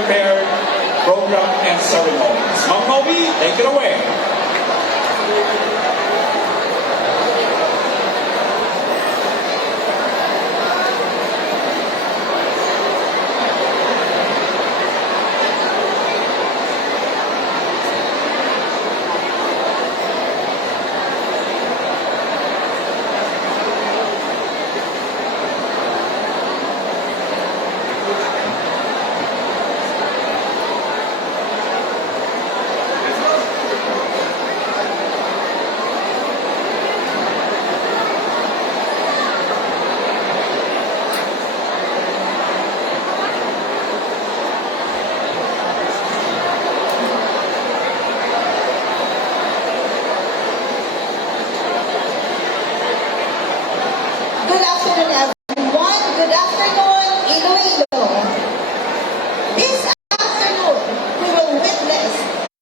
prepared program and ceremonies. Ma'am Kobe, take it away. Good afternoon, everyone. Good afternoon, Iloilo. This afternoon, we will witness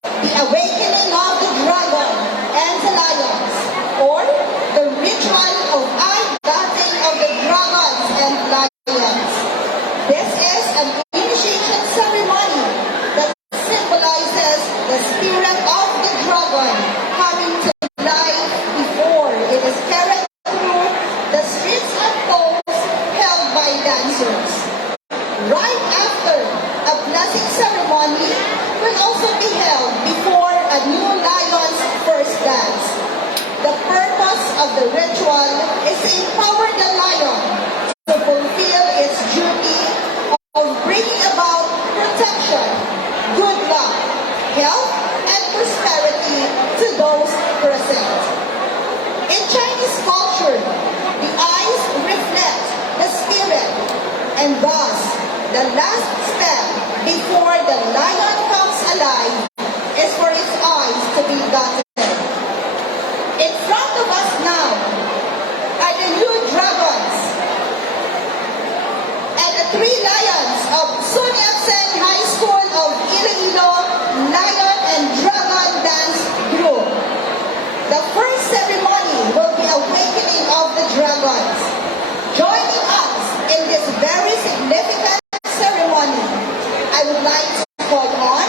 the awakening of the dragon and the lions, or the ritual of eye-dotting of the dragons and lions. This is an initiation ceremony that symbolizes the spirit of the dragon coming to life before it is carried through the streets and poles held by dancers. Right after, a blessing ceremony will also be held before a new lion's first dance. The purpose of the ritual is to empower the lion to fulfill its duty of bringing about protection, good luck, health, and prosperity to those present. In Chinese culture, the eyes reflect the spirit, and thus, the last step before the lion comes alive is for its eyes to be dotted. In front of us now are the new dragons and the three lions of Sun Yat-sen High School of Iloilo Lion and Dragon Dance Group. The first ceremony will be awakening of the dragons. Joining us in this very significant ceremony, I would like to call on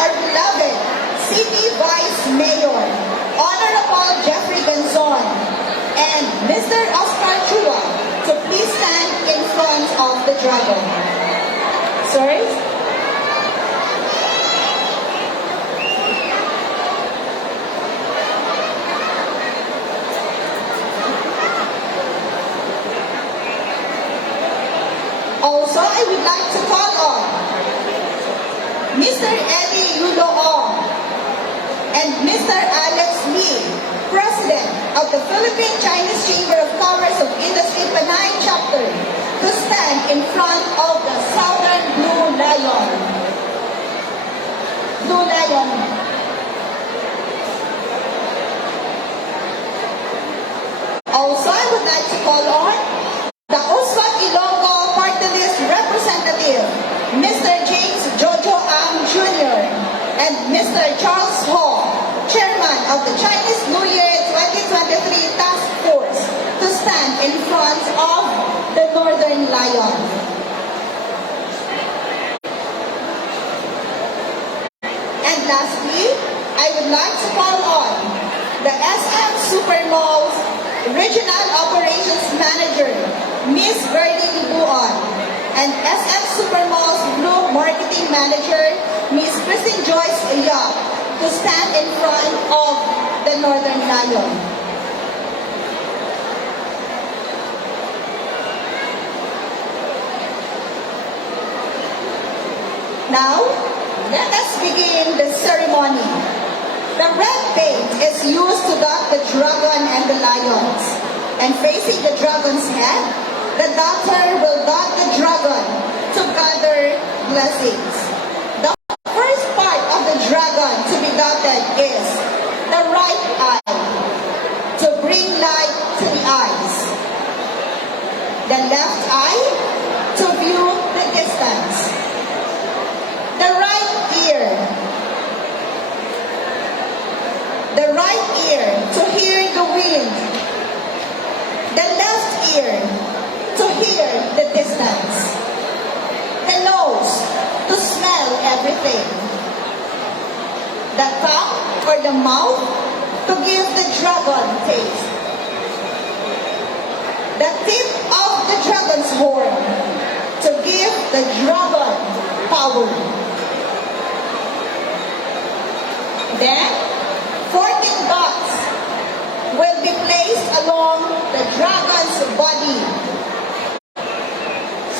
our beloved City Vice Mayor, Honorable Jeffrey Gonzon, and Mr. Oscar Chua to please stand in front of the dragon. Sorry? Also, I would like to call on Mr. Eddie Yulo and Mr. Alex Lee, President of the Philippine Chinese Chamber of Commerce of Industry Panay Chapter, to stand in front of the Southern Blue Lion. Blue Lion. Also, I would like to call on the Uswat Ilonggo Party List Representative, Mr. James Jojo Ang Jr. and Mr. Charles Ho, Chairman of the Chinese New Year 2023 Task Force, to stand in front of the Northern Lion. And lastly, I would like to call on the SM Supermalls Regional Operations Manager, Ms. Bernie Buon, and SM Supermalls Blue Marketing Manager, Ms. Christine Joyce Yap, to stand in front of the Northern Lion. Now, let us begin the ceremony. The red paint is used to dot the dragon and the lions. And facing the dragon's head, the dotter will dot the dragon to gather blessings. The first part of the dragon to be dotted is the right eye, to bring light to the eyes. The left eye, to view the distance. The right ear. The right ear to hear the wind. The left ear to hear the distance. The nose to everything. The tongue or the mouth to give the dragon taste. The tip of the dragon's horn to give the dragon power. Then, 14 dots will be placed along the dragon's body,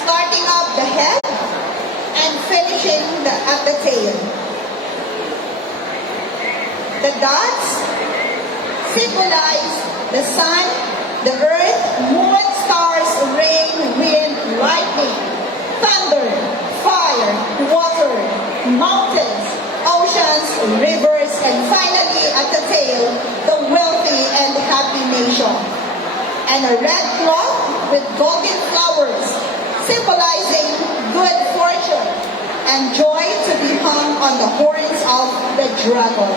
starting up the head and finishing at the tail. The dots symbolize the sun, the earth, moon, stars, rain, wind, lightning, thunder, fire, water, mountains, oceans, rivers, and finally at the tail, the wealthy and happy nation. And a red cloth with golden flowers, symbolizing good fortune and joy to be hung on the horns of the dragon.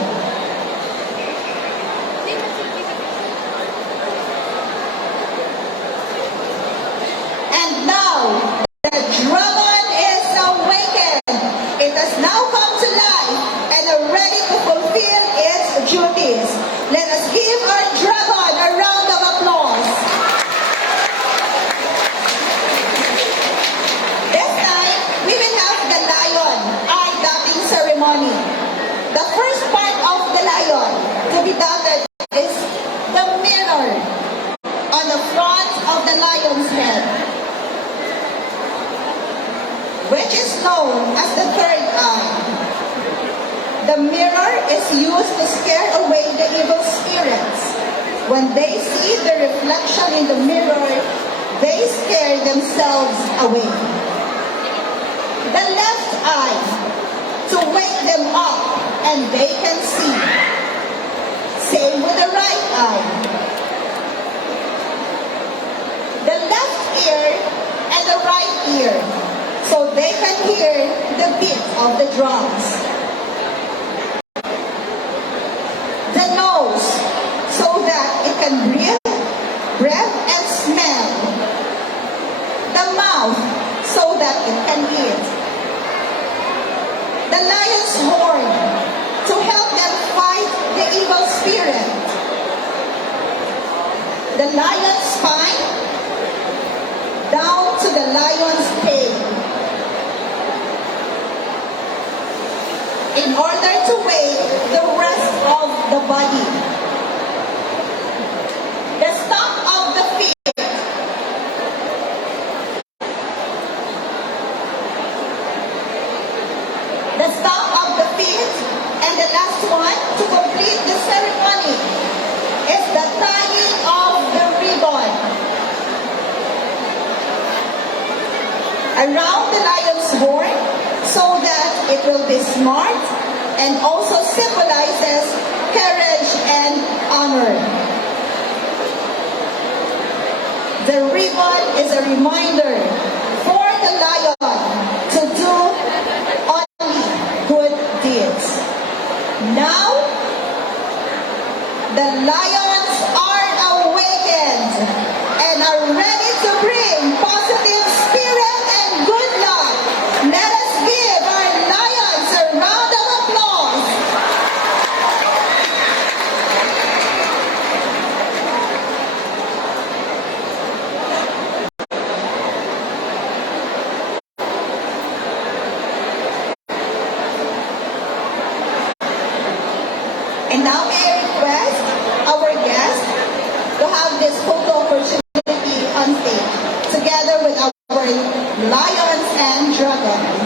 And now, the dragon is awakened. It has now come to life and are ready to fulfill its duties. Let us give our dragon a round of applause. This time, we will have the lion eye dotting ceremony. The first part of the lion to be dotted is the mirror on the front of the lion's head, which is known as the third eye. The mirror is used to scare away the evil spirits. When they see the reflection in the mirror, they scare themselves away. The left eye, to wake them up and they can see. Same with the right eye. The left ear and the right ear, so they can hear the beat of the drums. The nose, so that it can breathe and smell. The mouth, so that it can eat. The lion's horn, to help them fight the evil spirit. The lion's spine, down to the lion's tail, in order to weigh the rest of the body. The stump of the feet, and the last one to complete the ceremony is the tying of the ribbon around the lion's horn, so that it will be smart and also symbolizes courage and honor. The ribbon is a reminder for the lion to do only good deeds. Now, the lions are awakened and are ready to bring positive spirit and good luck. Let us give our lions a round of applause. And now may I request our guests to have this photo opportunity on stage, together with our lions and dragons.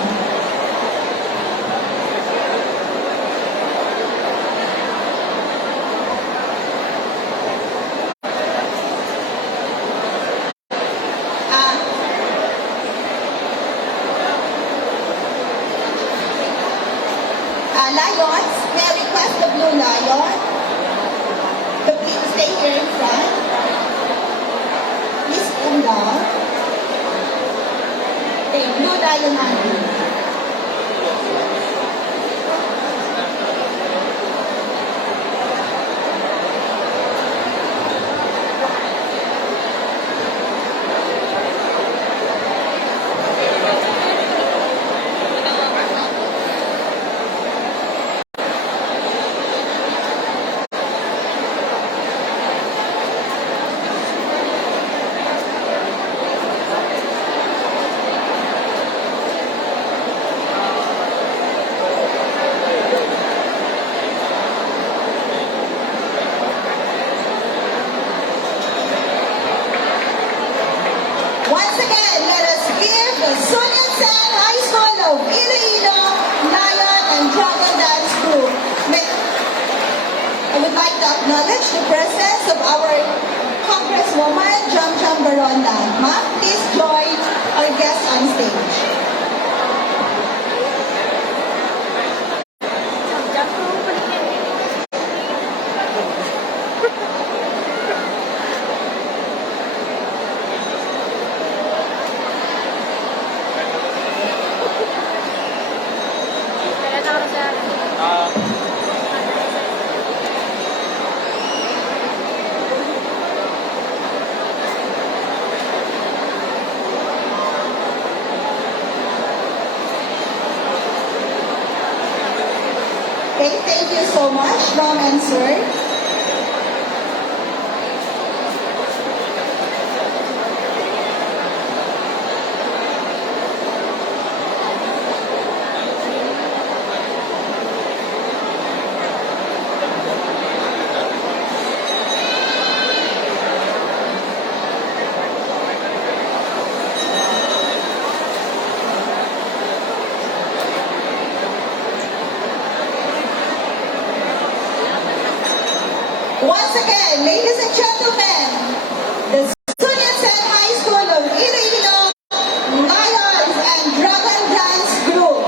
Lions, may I request the blue lion to please stay here in front. Please come down. Okay, blue lion on. acknowledge the presence of our Congresswoman, Jam Jam Baronda. Ma'am, please join our guests on stage. Okay, thank you so much, Ma'am and Sir. Once again, ladies and gentlemen, the Tsinoys High School of Iloilo Lions and Dragon Dance Group.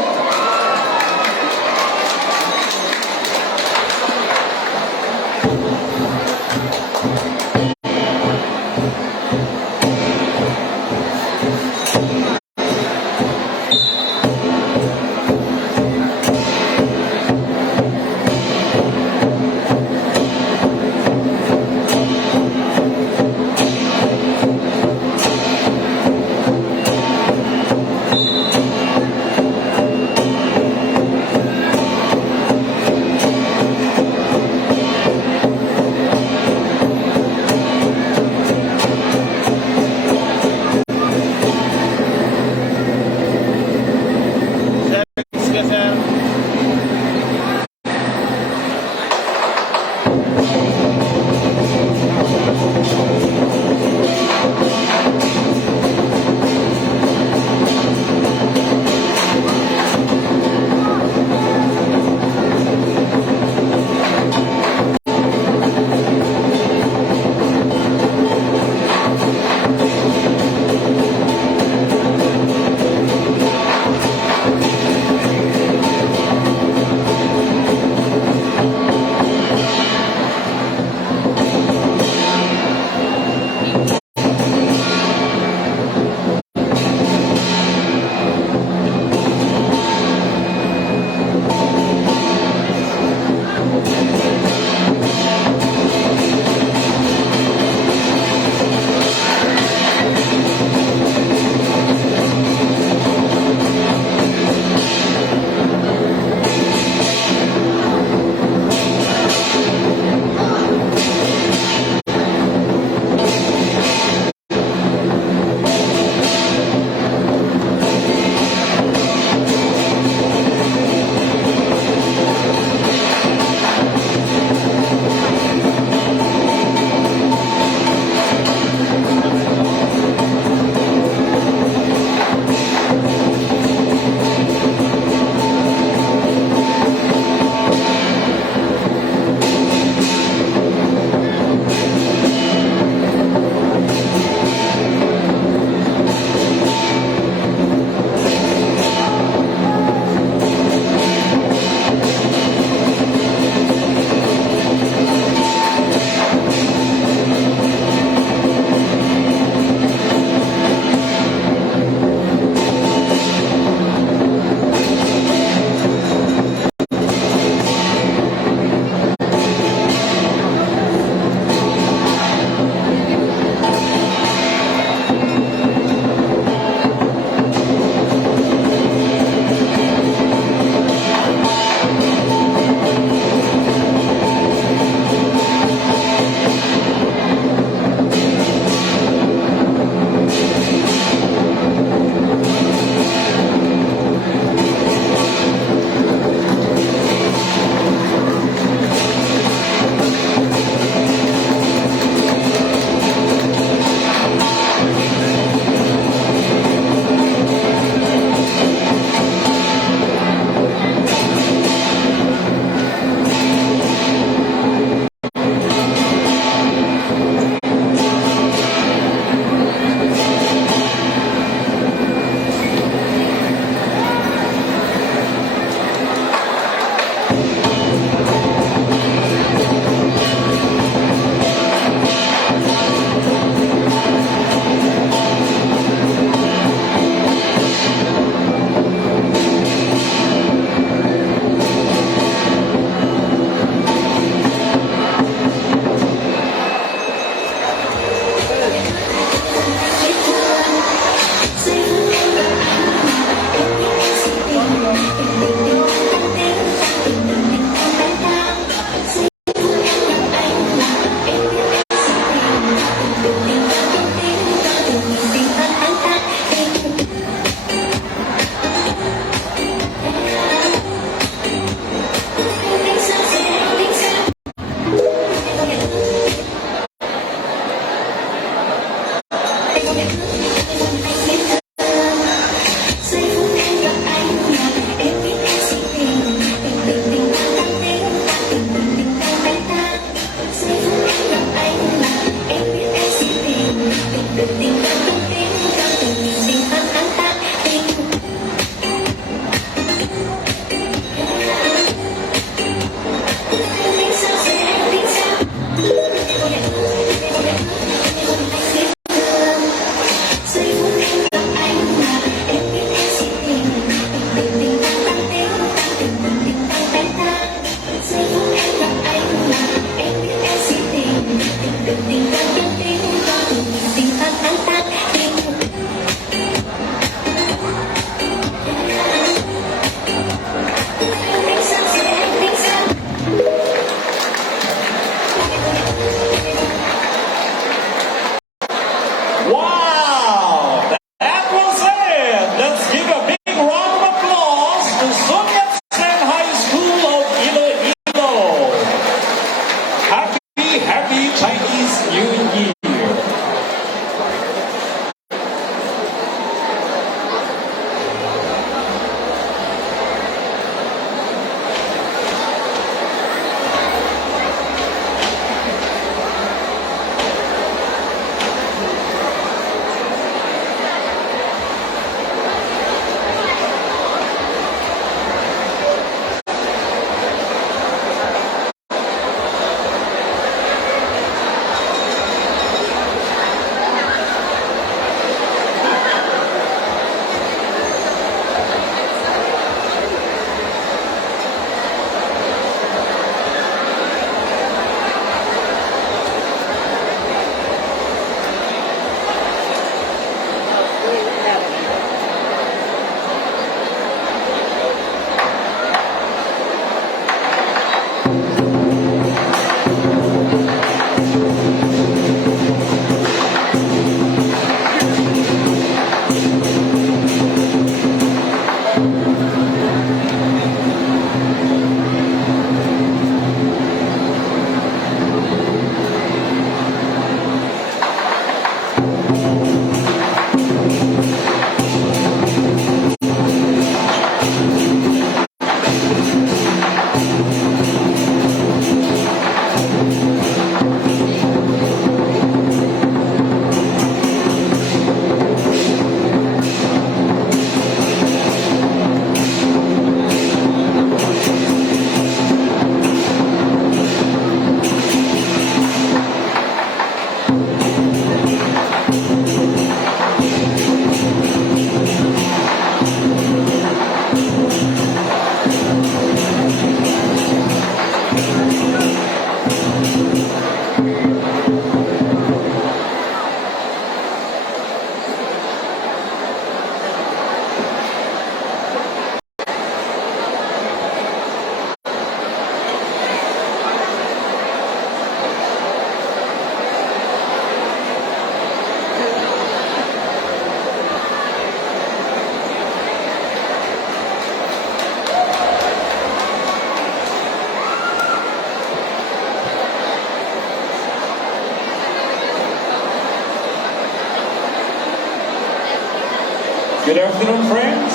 Good afternoon, friends.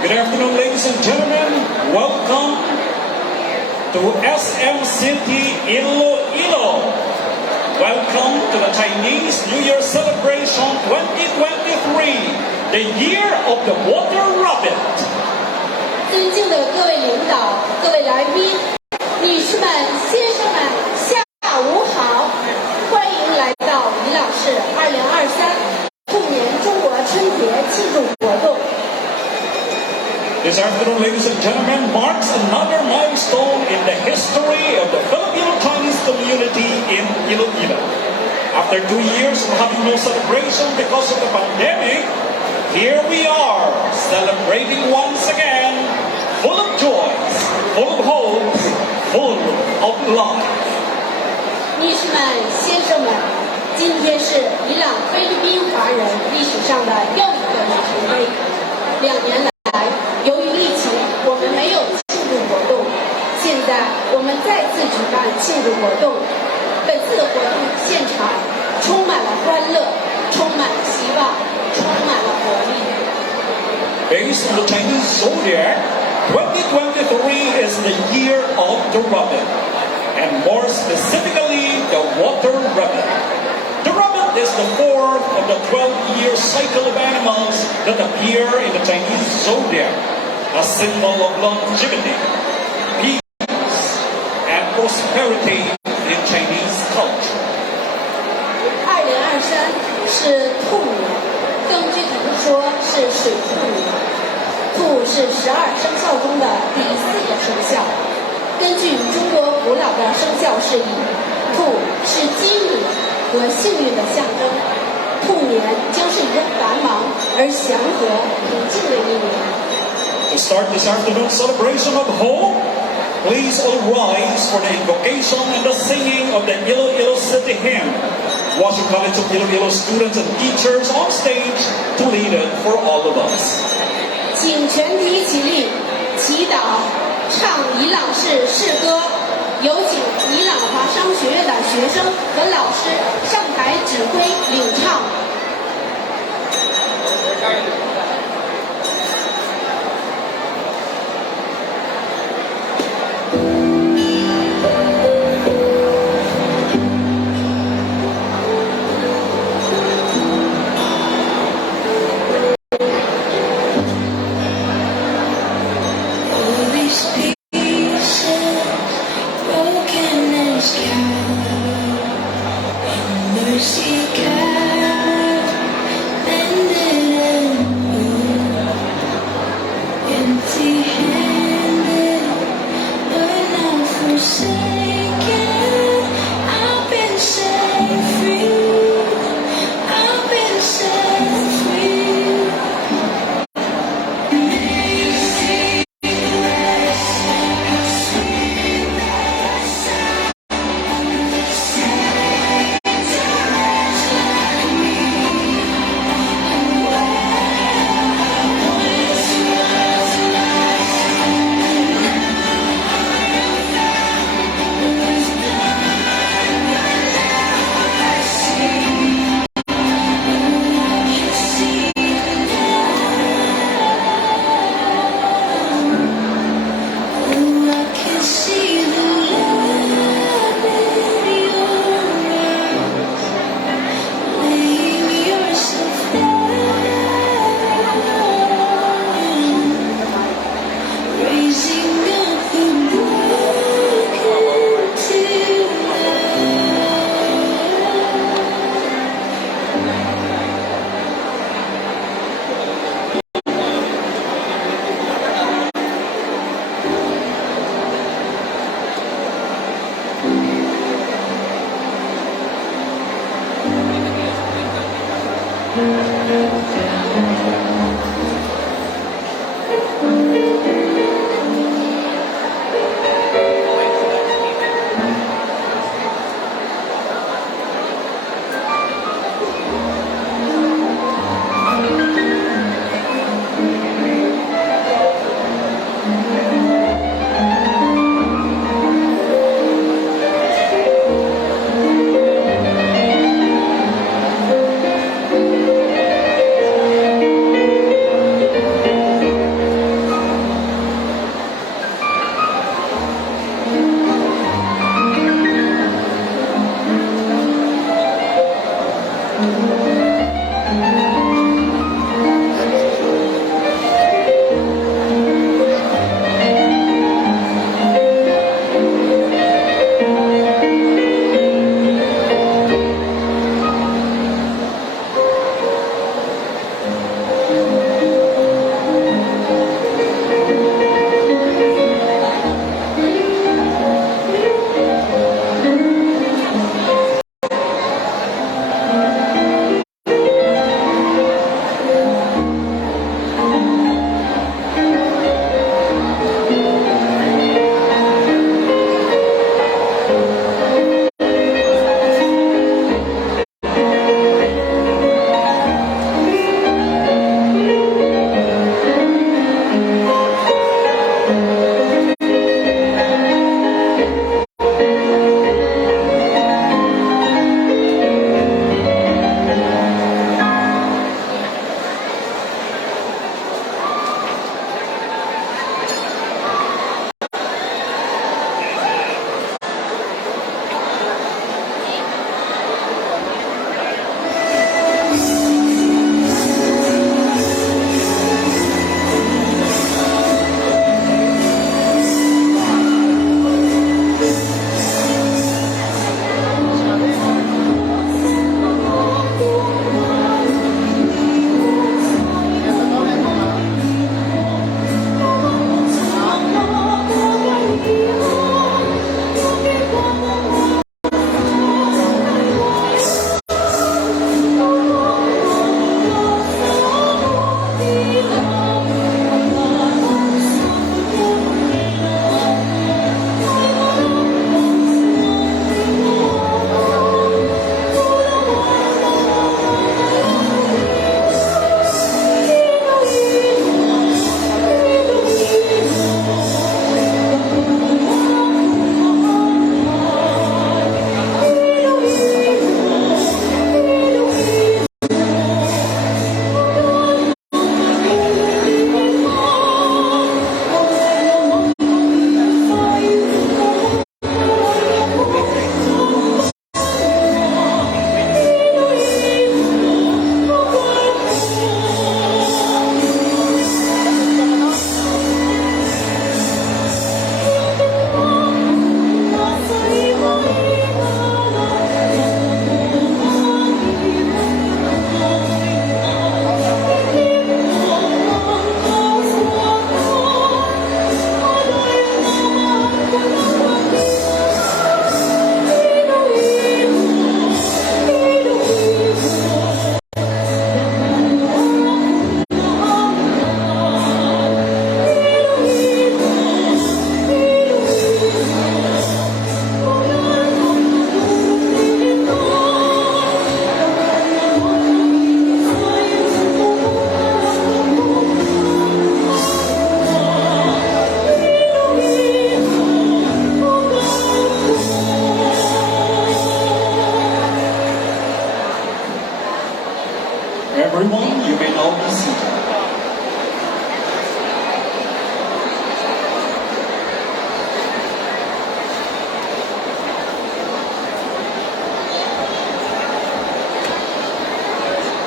Good afternoon, ladies and gentlemen. Welcome to SM City, Iloilo. Welcome to the Chinese New Year celebration 2023, the year of the water rabbit. 尊敬的各位领导、各位来宾、女士们、先生们，下午好！欢迎来到宜朗市2023兔年中国春节庆祝活动。This afternoon, ladies and gentlemen, marks another milestone in the history of the Filipino-Chinese community in Iloilo. After 2 years of having no celebration because of the pandemic, here we are celebrating once again, full of joys, full of hopes, full of life. 女士们、先生们，今天是伊朗菲律宾华人历史上的又一个里程碑。2年来，由于疫情，我们没有庆祝活动。现在我们再次举办庆祝活动。本次的活动现场充满了欢乐，充满了希望，充满了活力。Based on the Chinese zodiac, 2023 is the year of the rabbit, and more specifically, the water rabbit. The rabbit is the fourth of the 12-year cycle of animals that appear in the Chinese zodiac, a symbol of longevity, peace, and prosperity in Chinese culture. 2023是兔年，更具体的说是水兔年。兔是12生肖中的第4个生肖。根据中国古老的生肖释义，兔是机敏和幸运的象征。兔年将是一个繁忙而祥和、平静的一年。To start this afternoon celebration of hope, please all rise for the invocation and the singing of the Iloilo City Hymn. Washington College of Iloilo students and teachers on stage to lead it for all of us. 请全体起立，祈祷，唱伊朗市诗歌。有请伊朗华商学院的学生和老师上台指挥领唱。Mercy, God.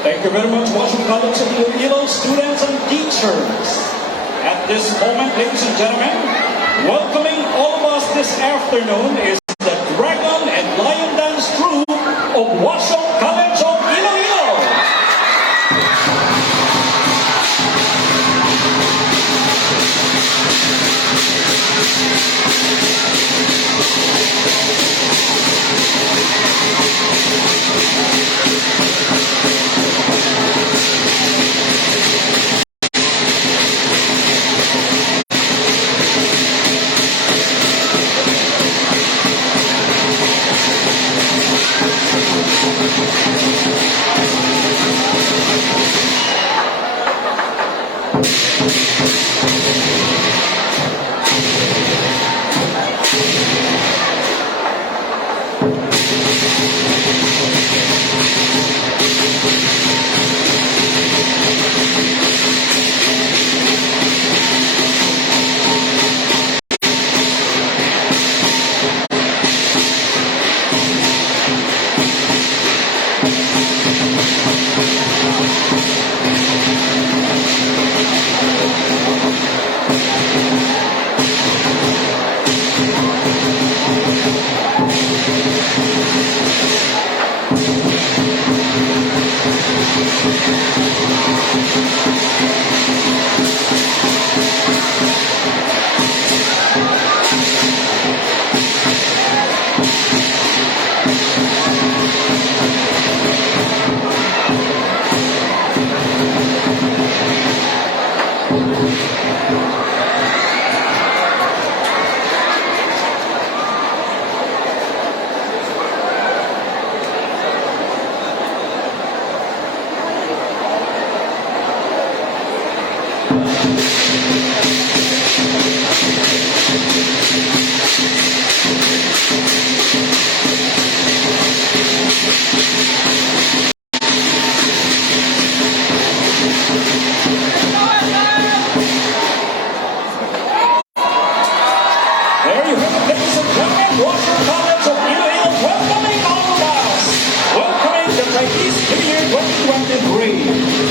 Thank you very much, Washington College of Iloilo students and teachers. At this moment, ladies and gentlemen, welcoming all of us this afternoon is the Dragon and Lion Dance Troupe of Washington College of Iloilo. There you have it, ladies and gentlemen, Washington College of Iloilo welcoming all of us. Welcoming the Chinese New Year 2023.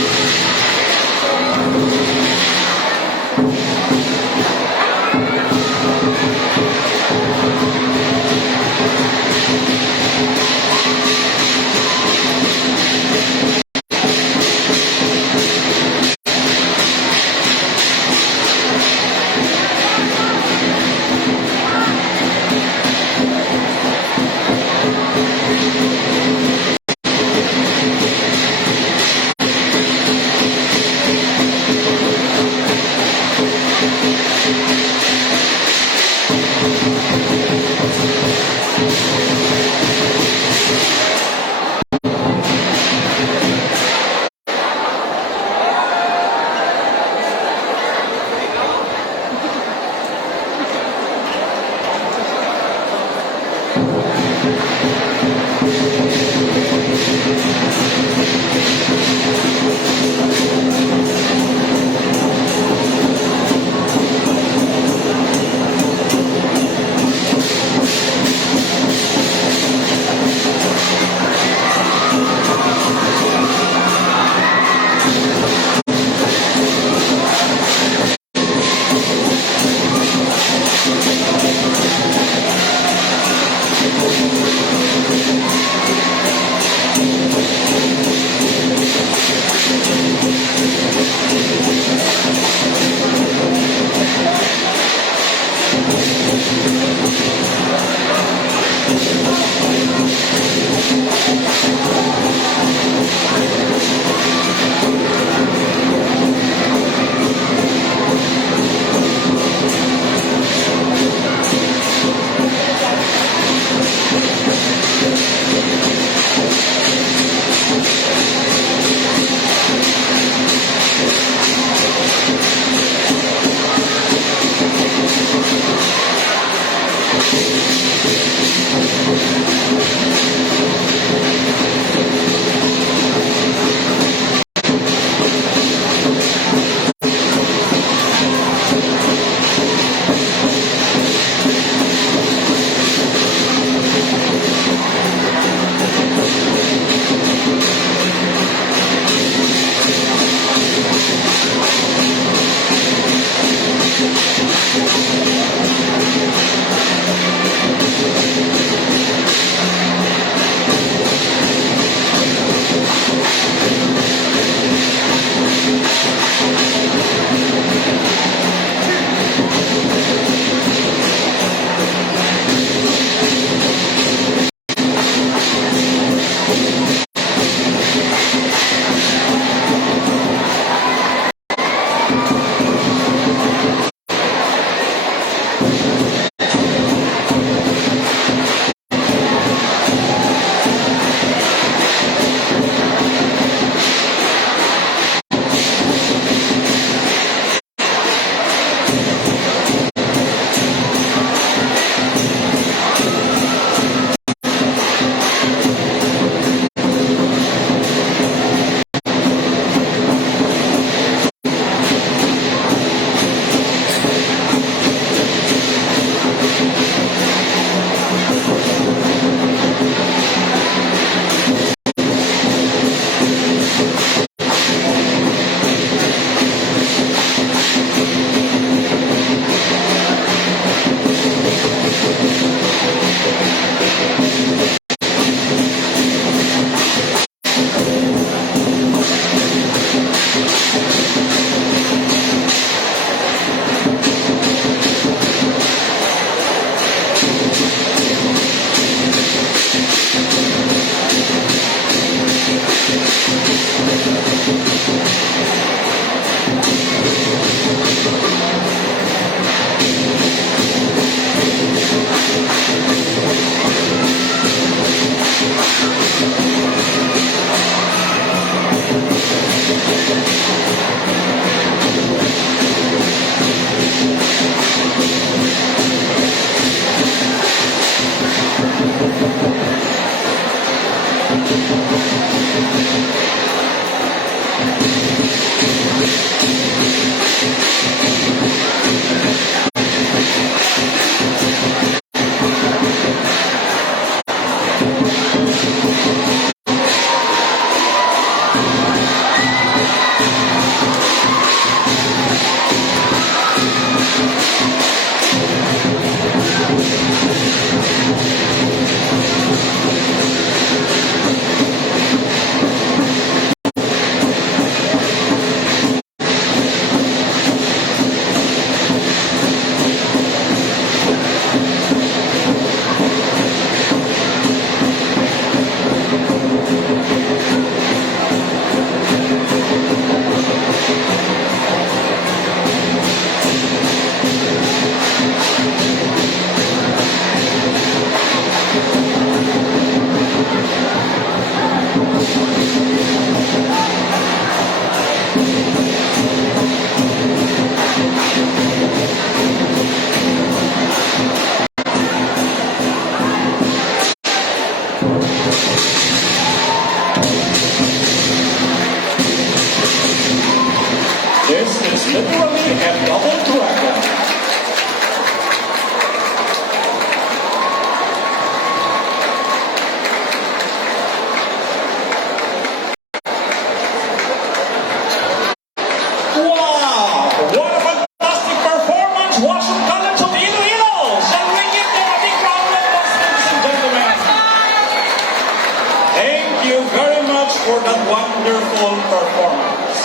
wonderful performance.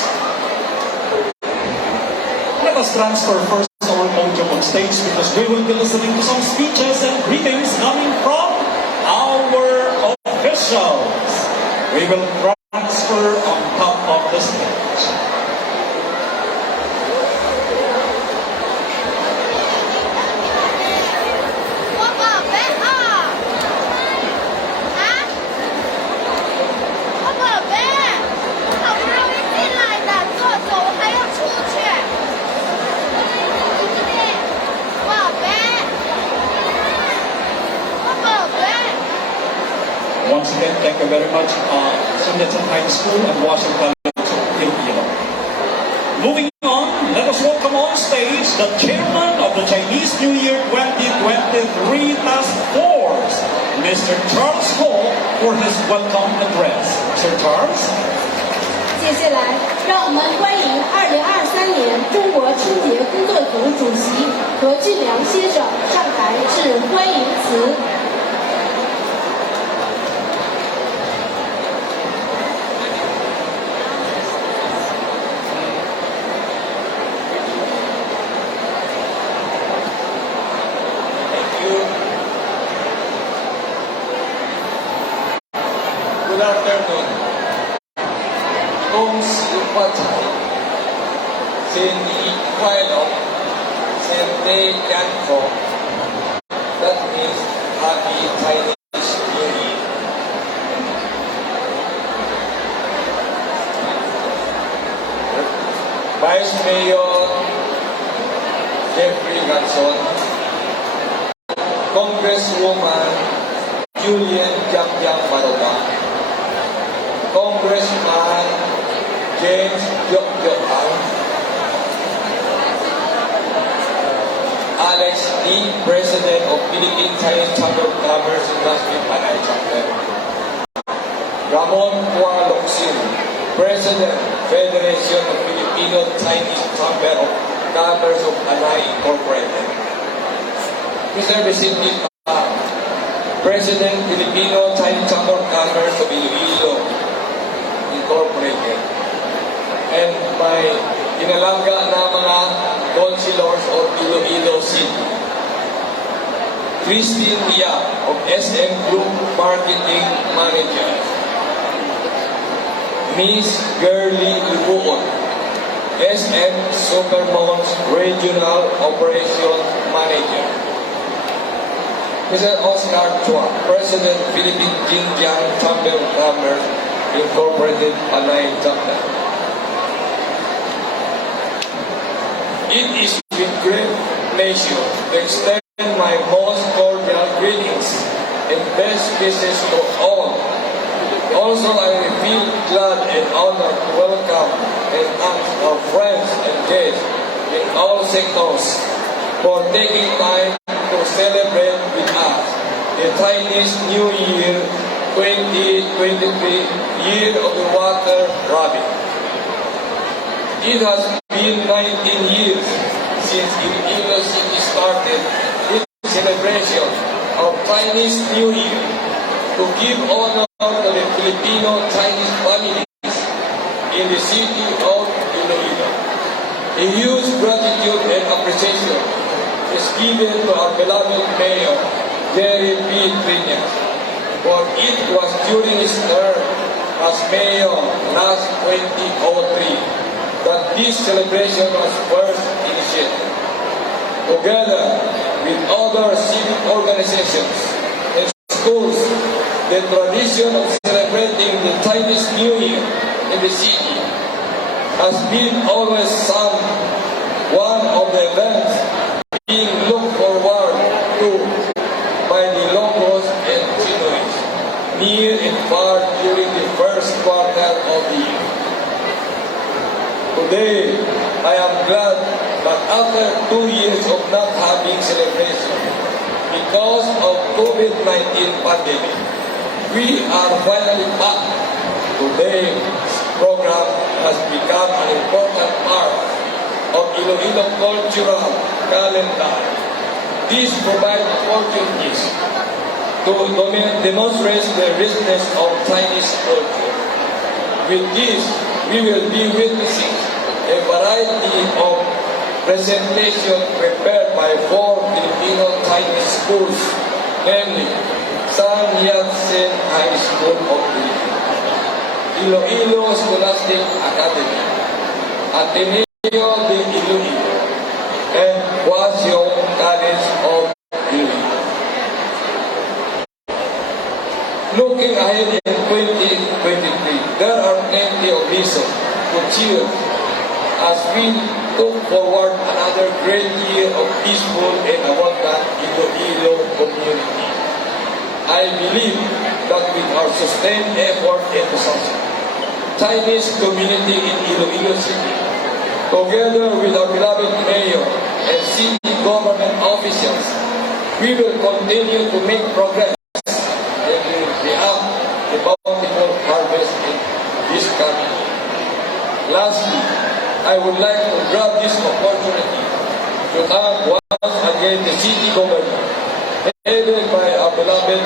Let us transfer first our podium on stage because we will be listening to some speeches and greetings coming from our officials. We will transfer on top of the stage. Once again, thank you very much, Sundetan High School and Washington Iloilo. Moving on, let us welcome on stage the chairman of the Chinese New Year 2023 Task Force, Mr. Charles Ho, for his welcome address. Sir Charles? 接下来，让我们欢迎2023年中国春节工作组主席何俊良先生上台致欢迎词。Good afternoon. 恭喜发财，新年快乐，身体健康。That means Happy Chinese New Year. Vice Mayor Jeffrey Ganson, Congresswoman Julian Jamjang Baroga, Congressman James Jokjoang, Alex Lee, President of Philippine Chinese Chamber of Commerce Industry Panay Chapter, Ramon Hua Locsin, President, Federation of Filipino Chinese Chamber of Commerce of Panay Incorporated, Mr. Vicente Pang, President, Filipino Chinese Chamber of Commerce of Iloilo Incorporated, and my inalangga na mga councilors of Iloilo City, Christine Mia of SM Group Marketing Manager, Miss Girly Ibuon, SM Supermons Regional Operations Manager, Mr. Oscar Chua, President, Philippine Xinjiang Chamber of Commerce Incorporated, Panay Chapter. It is with great pleasure to extend my most cordial greetings and best wishes to all. Also, I feel glad and honored to welcome and thank our friends and guests in all sectors for taking time to celebrate with us the Chinese New Year 2023, Year of the Water Rabbit. It has been 19 years since Iloilo City started its celebration of Chinese New Year to give honor to the Filipino Chinese families in the city of Iloilo. A huge gratitude and appreciation is given to our beloved Mayor, Jerry P. Trinas, for it was during his term as Mayor last 2003 that this celebration was first initiated. Together with other civic organizations and schools, the tradition of celebrating the Chinese New Year in the city has been always one of the events being looked forward to by the Ilonggos and Tsinoys near and far during the first quarter of the year. Today, I am glad that after 2 years of not having celebration because of COVID-19 pandemic, we are finally back. Today's program has become an important part of Iloilo cultural calendar. This provides opportunities to demonstrate the richness of Chinese culture. With this, we will be witnessing a variety of presentations prepared by 4 Filipino Chinese schools, namely San Yat-sen High School of Philippines, Iloilo Scholastic Academy, Ateneo de Iloilo, and Huaxiong College of Iloilo. Looking ahead in 2023, there are plenty of reasons to cheer as we look forward another great year of peaceful and abundant Iloilo community. I believe that with our sustained effort and resources, Chinese community in Iloilo City, together with our beloved mayor and city government officials, we will continue to make progress and will reap the bountiful harvest in this coming year. Lastly, I would like to grab this opportunity to thank once again the city government, headed by our beloved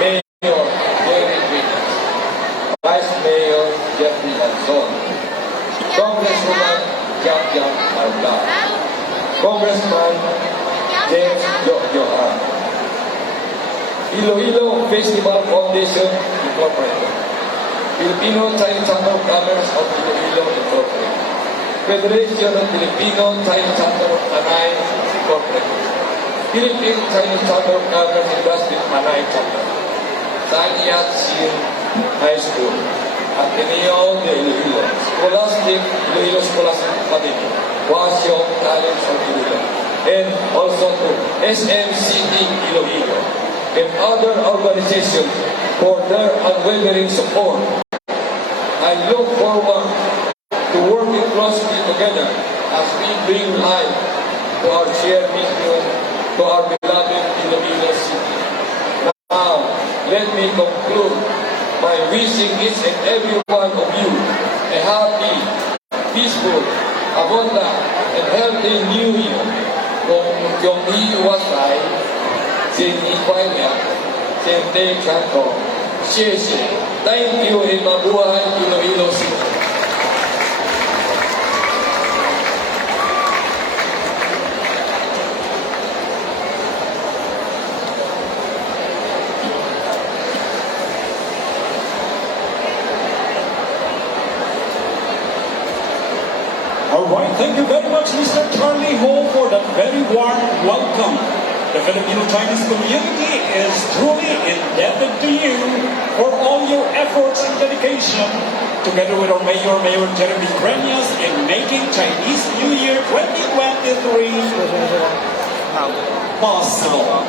Mayor Jerry Williams, Vice Mayor Jeffrey Anson, Congresswoman Jam Arda, Congressman James Johan, Iloilo Festival Foundation Incorporated, Filipino Chinese Chamber of Commerce of Iloilo Incorporated, Federation of Filipino Chinese Chamber of Panay Incorporated, Philippine Chinese Chamber of Commerce Industry Panay Chapter, San Yat-sen High School, Ateneo de Iloilo, Scholastic Iloilo Scholastic Academy, Huaxiong College of Iloilo, and also to SMCT Iloilo, and other organizations for their unwavering support. I look forward to working closely together as we bring life to our shared mission to our beloved Iloilo City. Now, let me conclude by wishing each and every one of you a happy, peaceful, abundant, and healthy New Year. Kung yung iwasay, sinikwaya, sente chanto, sheshe. Thank you and mabuhay Iloilo City. Alright, thank you very much, Mr. Charlie Ho, for that very warm welcome. The Filipino-Chinese community is truly indebted to you for all your efforts and dedication, together with our Mayor, Mayor Jeremy Breñas, in making Chinese New Year 2023 possible.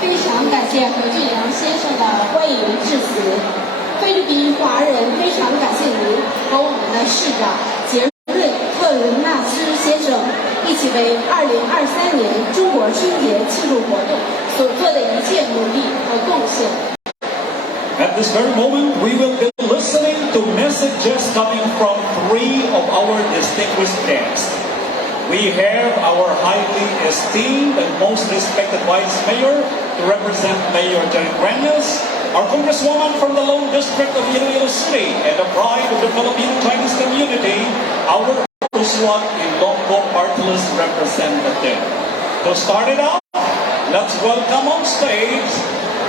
非常感谢何俊良先生的欢迎致辞。菲律宾华人非常感谢您和我们的市长杰瑞特伦纳斯先生一起为2023年中国春节庆祝活动所做的一切努力和贡献。At this very moment, we will be listening to messages coming from 3 of our distinguished guests. We have our highly esteemed and most respected Vice Mayor to represent Mayor Jerry Breñas, our Congresswoman from the Lone District of Iloilo City and the pride of the Filipino-Chinese community, our Uswag Ilonggo Partless representative. To start it off, let's welcome on stage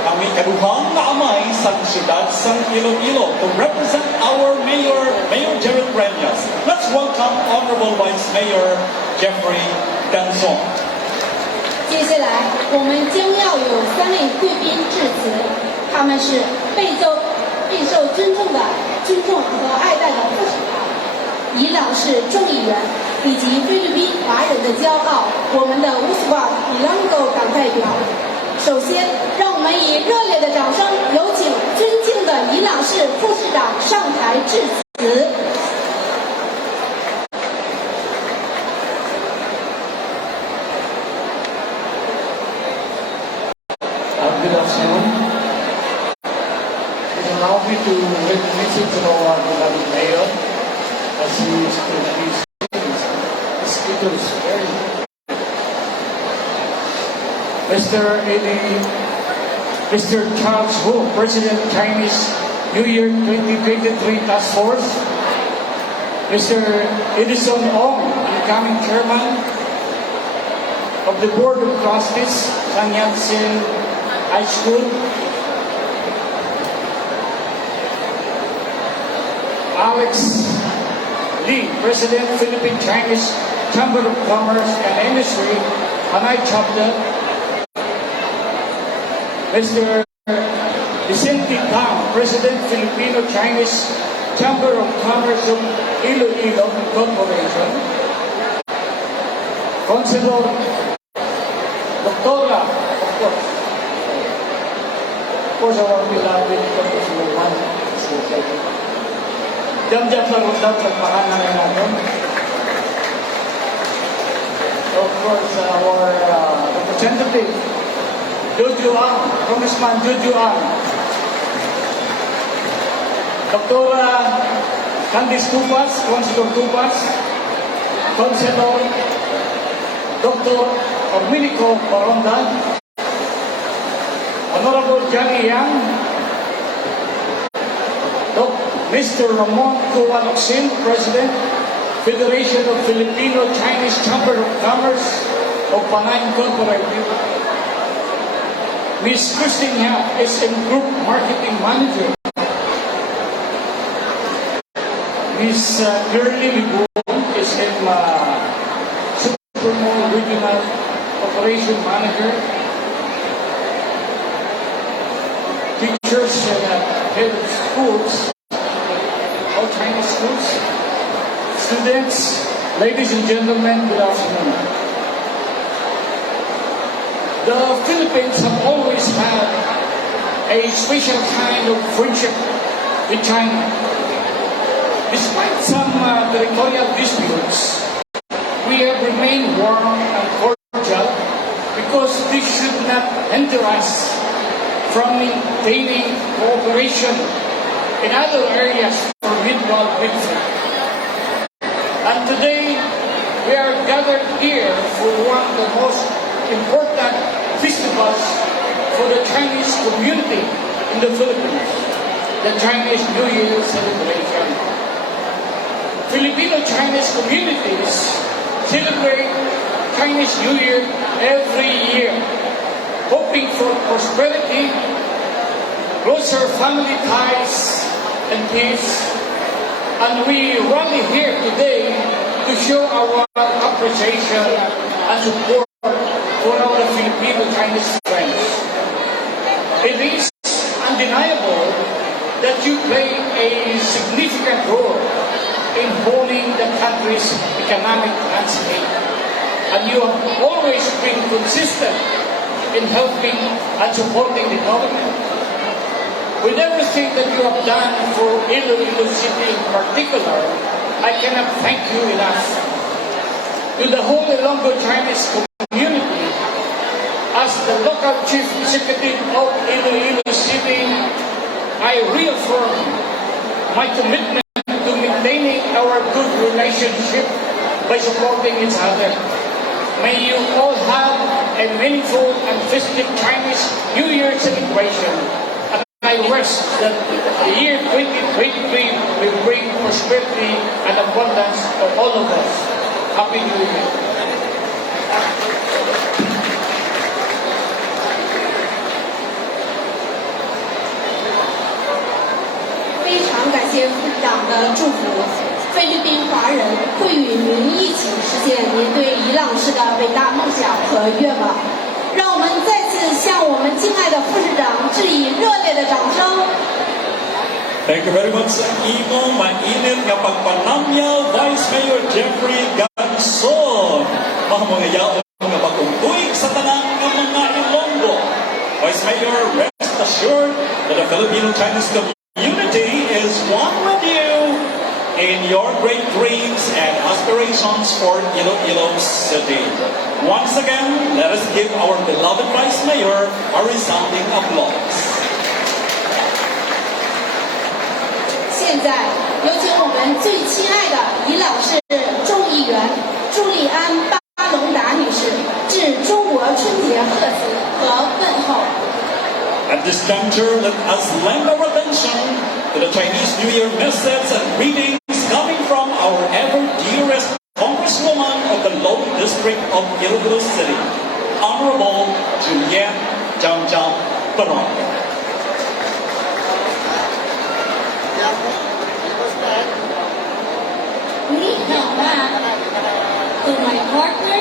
ang ikaduhang na amay sa siyudad ng Iloilo to represent our Mayor, Mayor Jerry Breñas. Let's welcome Honorable Vice Mayor Jeffrey Danson. 接下来，我们将要有3位贵宾致辞，他们是备受尊重和爱戴的副市长、伊朗市众议员以及菲律宾华人的骄傲，我们的乌斯瓦Ilonggo党代表。首先，让我们以热烈的掌声，有请尊敬的伊朗市副市长上台致辞。Good afternoon. It allows me to listen to our beloved mayor as he is to his speakers very Mr. Charles Wu, President Chinese New Year 2023 Task Force, Mr. Edison Ong, incoming chairman of the Board of Trustees, San Yat-sen High School, Alex Lee, President, Philippine Chinese Chamber of Commerce and Industry, Hanai Chapter, Mr. Vicente Tang, President, Filipino Chinese Chamber of Commerce of Iloilo Corporation, Councilor Doctora, of course, our beloved Councilor Juan. Diyan sa rundaw, nagpahanan na natin. Of course, our representative, Jojo Ang, Congressman Jojo Ang, Dr. Candice Tupas, Councilor Tupas, Councilor Dr. Ormilico Baronda, Honorable Johnny Yang, Mr. Ramon Kuwanoksin, President, Federation of Filipino Chinese Chamber of Commerce of Panay Incorporated, Ms. Christine Yap, SM Group Marketing Manager, Ms. Curly Libon, SM Supermall Regional Operation Manager, teachers and head of schools, all Chinese schools, students, ladies and gentlemen, good afternoon. The Philippines have always had a special kind of friendship with China. Despite some territorial disputes, we have remained warm and cordial because this should not hinder us from maintaining cooperation in other areas for mutual benefit. And today, we are gathered here for one of the most important festivals for the Chinese community in the Philippines, the Chinese New Year celebration. Filipino Chinese communities celebrate Chinese New Year every year, hoping for prosperity, closer family ties, and peace. And we rally here today to show our appreciation and support for our Filipino-Chinese friends. It is undeniable that you play a significant role in holding the country's economic landscape. And you have always been consistent in helping and supporting the government. With everything that you have done for Iloilo City in particular, I cannot thank you enough. To the whole Ilonggo Chinese community, as the local chief executive of Iloilo City, I reaffirm my commitment to maintaining our good relationship by supporting each other. May you all have a meaningful and festive Chinese New Year celebration. I wish that the year 2023 will bring prosperity and abundance for all of us. Happy New Year. 非常感谢副市长的祝福，菲律宾华人会与您一起实现您对伊朗市的伟大梦想和愿望。让我们再次向我们敬爱的副市长致以热烈的掌声。 Thank you very much sa imong mainit nga pagpanamyaw, Vice Mayor Jeffrey Ganson. Mahamangayao nga bagong tuig sa tanang ng mga Ilonggo. Vice Mayor, rest assured that the Filipino-Chinese community is one with you in your great dreams and aspirations for Iloilo City. Once again, let us give our beloved Vice Mayor a resounding applause. 现在有请我们最亲爱的伊朗市众议员朱利安·巴隆达女士致中国春节贺词和问候。At this juncture, let us lend our attention to the Chinese New Year message and readings coming from our ever dearest Congresswoman of the Low District of Ilonggo City, Honorable Juliet Jamjam Barong. 你好吗 to my partner,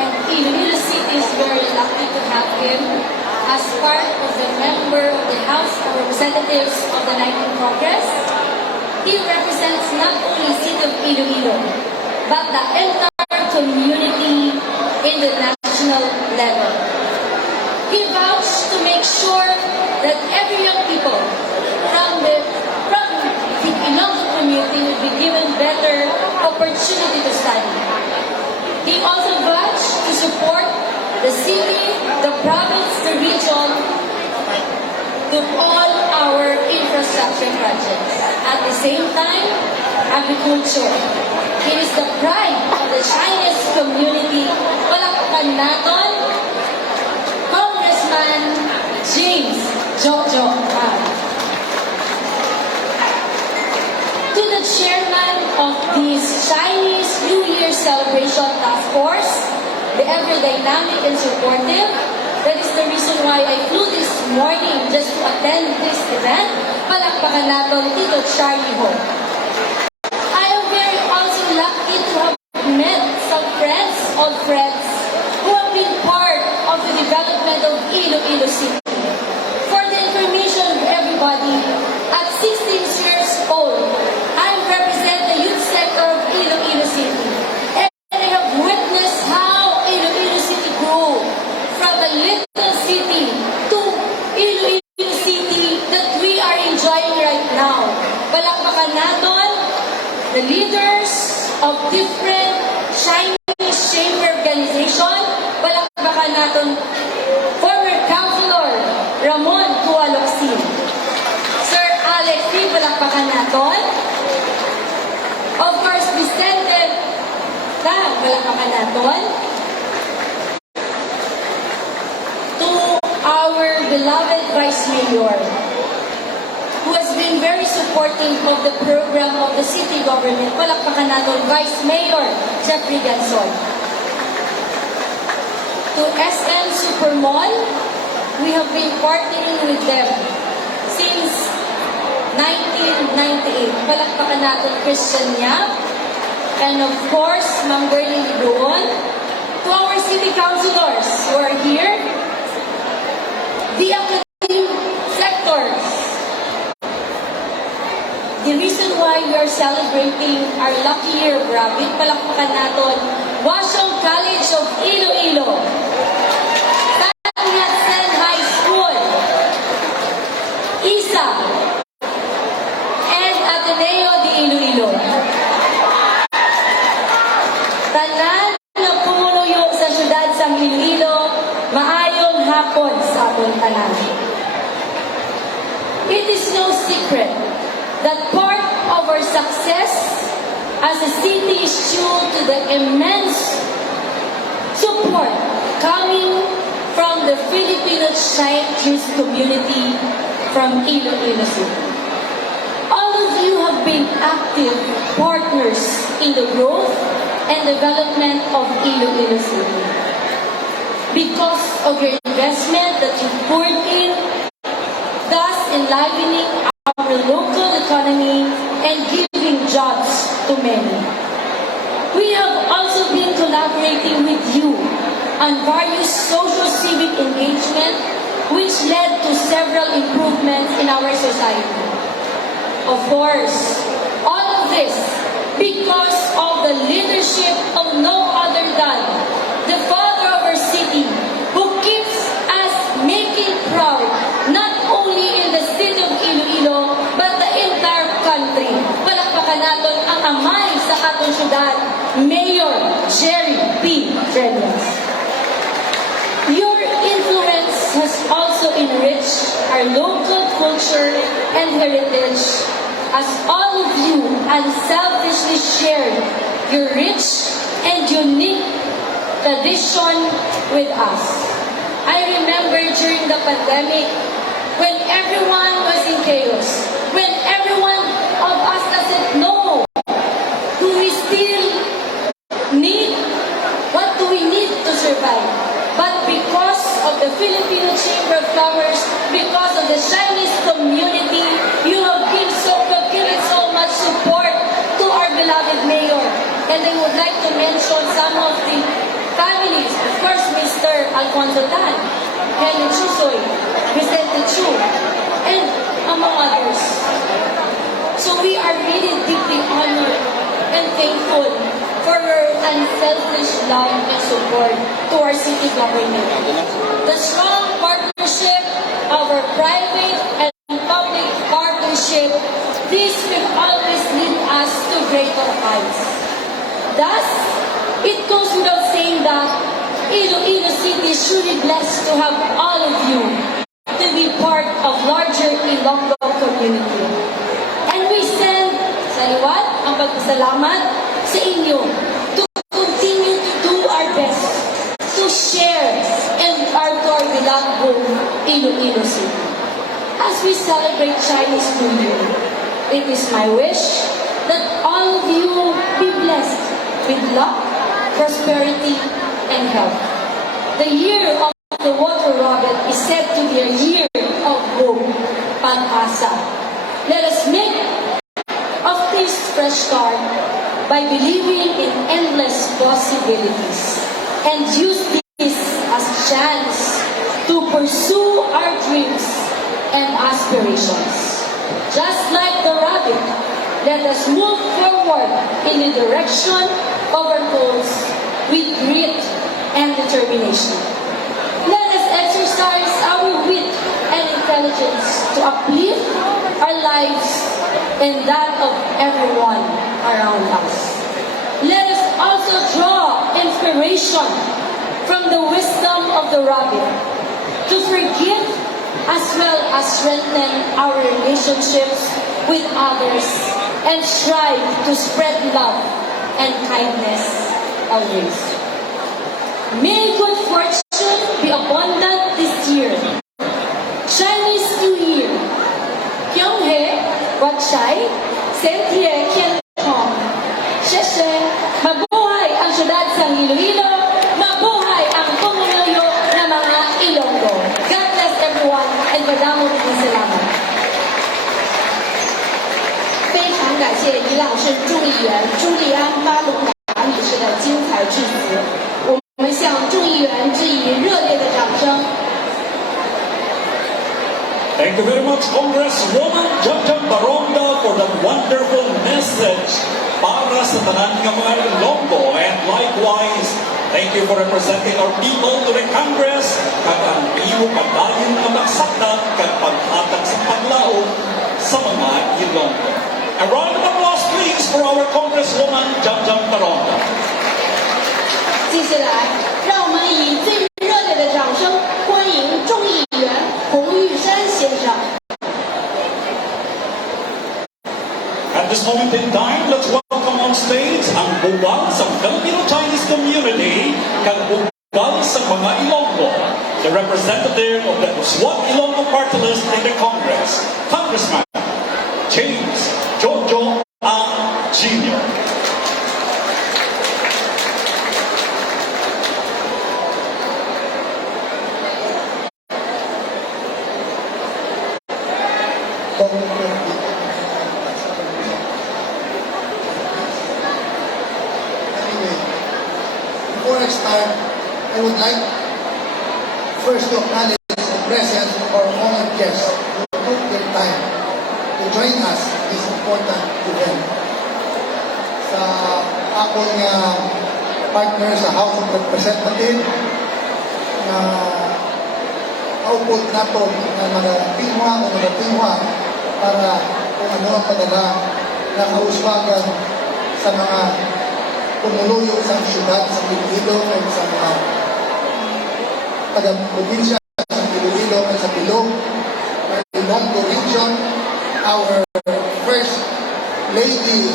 and Iloilo City is very lucky to have him as part of the member of the House of Representatives of the 19th Congress. He represents not only City of Iloilo, but the entire community in the national level. He vouched to make sure that every young people from the Ilonggo community will be given better opportunity to study. He also vouched to support the city, the province, the region, to all our infrastructure projects. At the same time, agriculture. It is the pride of the Chinese community. Palakpakan natin, Congressman James Jojo Ang. To the chairman of this Chinese New Year Celebration Task Force, the ever dynamic and supportive. That is the reason why I flew this morning just to attend this event. Palakpakan natin Tito Charlie Ho. I am very also lucky to have met some friends, old friends, who have been part of the development of Iloilo City. For the information of everybody, at 16 years old, I represent the youth sector of Iloilo City. And I have witnessed how Iloilo City grew from a little city to Iloilo City that we are enjoying right now. Palakpakan natin the leaders of different Chinese chamber organization. Palakpakan natin former Councilor Ramon Tualocsin. Sir Alex P. Palakpakan natin. Of course, Vicente Kang, palakpakan natin. To our beloved Vice Mayor, who has been very supportive of the program of the city government. Palakpakan natin Vice Mayor Jeffrey Ganson. To SM Supermall, we have been partnering with them since 1998. Palakpakan natin Christian Yap. And of course, Ma'am Berlin Libroon. To our city councilors who are here, the academic sectors. The reason why we are celebrating our lucky year of rabbit, palakpakan natin Washington College of Iloilo, San High School, ISA, and Ateneo de Iloilo. Tanan na pumunuyo sa syudad sa Iloilo, maayong hapon sa atong tanan. It is no secret that part of our success as a city is due to the immense support coming from the Filipino Chinese community from Iloilo City. All of you have been active partners in the growth and development of Iloilo City. Because of your investment that you poured in, thus enlivening our local economy and giving jobs to many. We have also been collaborating with you on various social civic engagement which led to several improvements in our society. Of course, all of this because of the leadership of no other than the father of our city who keeps us making proud not only in the city of Iloilo but the entire country. Palakpakan natin ang amay sa atong syudad, Mayor Jerry P. Drenas. Your influence has also enriched our local culture and heritage as all of you unselfishly shared your rich and unique tradition with us. I remember during the pandemic, when everyone was in chaos, when everyone of us said, no, do we still need, what do we need to survive? But because of the Filipino Chamber of Commerce, because of the Chinese community, you have given so much support to our beloved mayor. And I would like to mention some of the families. Of course, Mr. Alfonso Tan, Henry Chusoy, Vicente Chu, and among others. So we are really deeply honored and thankful for your unselfish love and support to our city government. The strong partnership of our private and public partnership, this will always lead us to greater heights. Thus, it goes without saying that Iloilo City is truly blessed to have all of you to be part of larger Ilonggo community. And we send sa liwat ang pagpasalamat sa inyo to continue to do our best to share and our beloved home, Iloilo City. As we celebrate Chinese New Year, it is my wish that all of you be blessed with luck, prosperity, and health. The year of the water robin is said to be a year of hope, pag-asa. Let us make of this fresh start by believing in endless possibilities and use this as a chance to pursue our dreams and aspirations. Just like the rabbit, let us move forward in the direction of our goals with grit and determination. Let us exercise our wit and intelligence to uplift our lives and that of everyone around us. Let us also draw inspiration from the wisdom of the rabbit to forgive as well as strengthen our relationships with others and strive to spread love and kindness always. May good fortune be abundant this year. Chinese New Year. Kyonghae, Watchay, Sentie, Kien Hong. Sheshe, mabuhay ang syudad sa Iloilo, mabuhay ang pumunuyo ng mga Ilonggo. God bless everyone and madamot ng salamat. 非常感谢伊朗市众议员朱利安·巴鲁达女士的精彩致辞，我们向众议员致以热烈的掌声。 Thank you very much, Congresswoman Jamjam Baronda, for that wonderful message para sa tanan ng mga Ilonggo. And likewise, thank you for representing our people to the Congress kag ang iyo pagdayon ang magsakdag kag paghatag sa paglaom sa mga Ilonggo. A round of applause, please, for our Congresswoman Jamjam Baronda. 接下来，让我们以最热烈的掌声欢迎众议员洪玉山先生。 At this moment in time, let's welcome on stage ang bugal sa Filipino-Chinese community kag bugal sa mga Ilonggo, the representative of the SWAT Ilonggo party list in the Congress, Congressman James Jojo Ang Jr. Anyway, before I start, I would like first to acknowledge the presence of our honored guests who took their time to join us in this important event. Sa akong partner sa House of Representatives na kaupod nato na nagatingwa o nagatingwa para kung ano ang padala na kauswagan sa mga pumuluyo sa syudad sa Iloilo at sa mga taga-probinsya sa Iloilo at sa Bilog, Ilonggo region, our first lady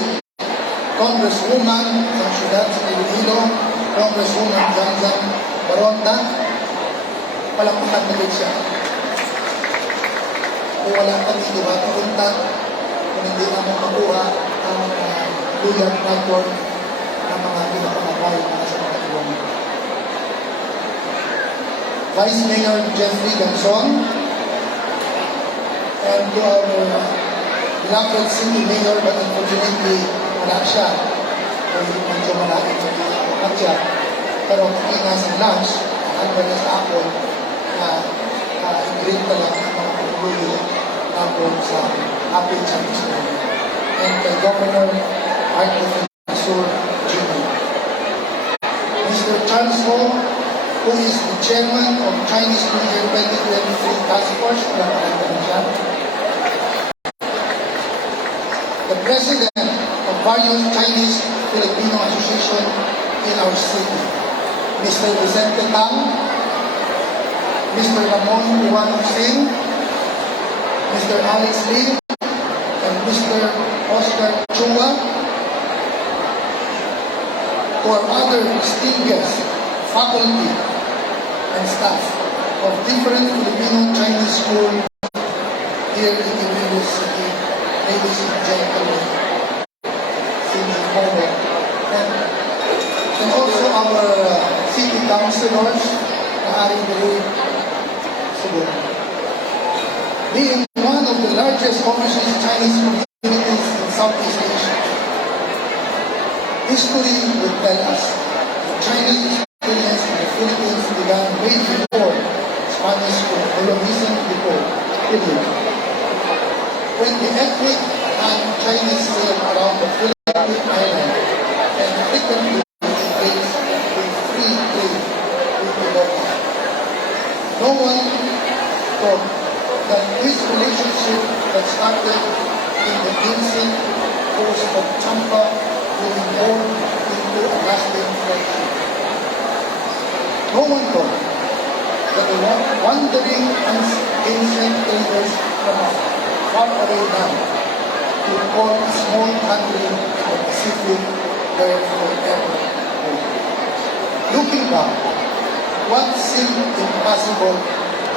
Congresswoman sa syudad sa Iloilo, Congresswoman Jamjam Baronda, palakpakan natin siya. Kung wala kami diba kung hindi namin makuha ang lugar network ng mga pinapangabay para sa mga Ilonggo. Vice Mayor Jeffrey Ganson, and to our beloved City Mayor, but unfortunately wala siya. Kasi medyo malaking at siya. Pero kanina sa lunch, alba sa ako na i-greet ka lang ang mga pagbulo ako sa Happy Chinese New Year. And kay Governor Arthur Sur Jr. Mr. Charles Ho, who is the chairman of Chinese New Year 2023 Task Force, the president of various Chinese Filipino Association in our city, Mr. Vicente Tang, Mr. Ramon Juan Singh, Mr. Alex Lee, and Mr. Oscar Chua, to our other distinguished faculty and staff of different Filipino Chinese schools here in Iloilo City, ladies and gentlemen, and also our city councilors na aring diri Cebu. Being one of the largest overseas Chinese communities in Southeast Asia, history will tell us that Chinese experience in the Philippines began way before Spanish colonialism period. When the ethnic and Chinese sailed around the Philippine island and frequently engaged in free trade with Ilonggo. No one thought that this relationship that started in the ancient coast of Champa will evolve into a lasting friendship. No one thought that the wandering ancient traders from far away land will call a small country in the Pacific their forever home. Looking back, what seemed impossible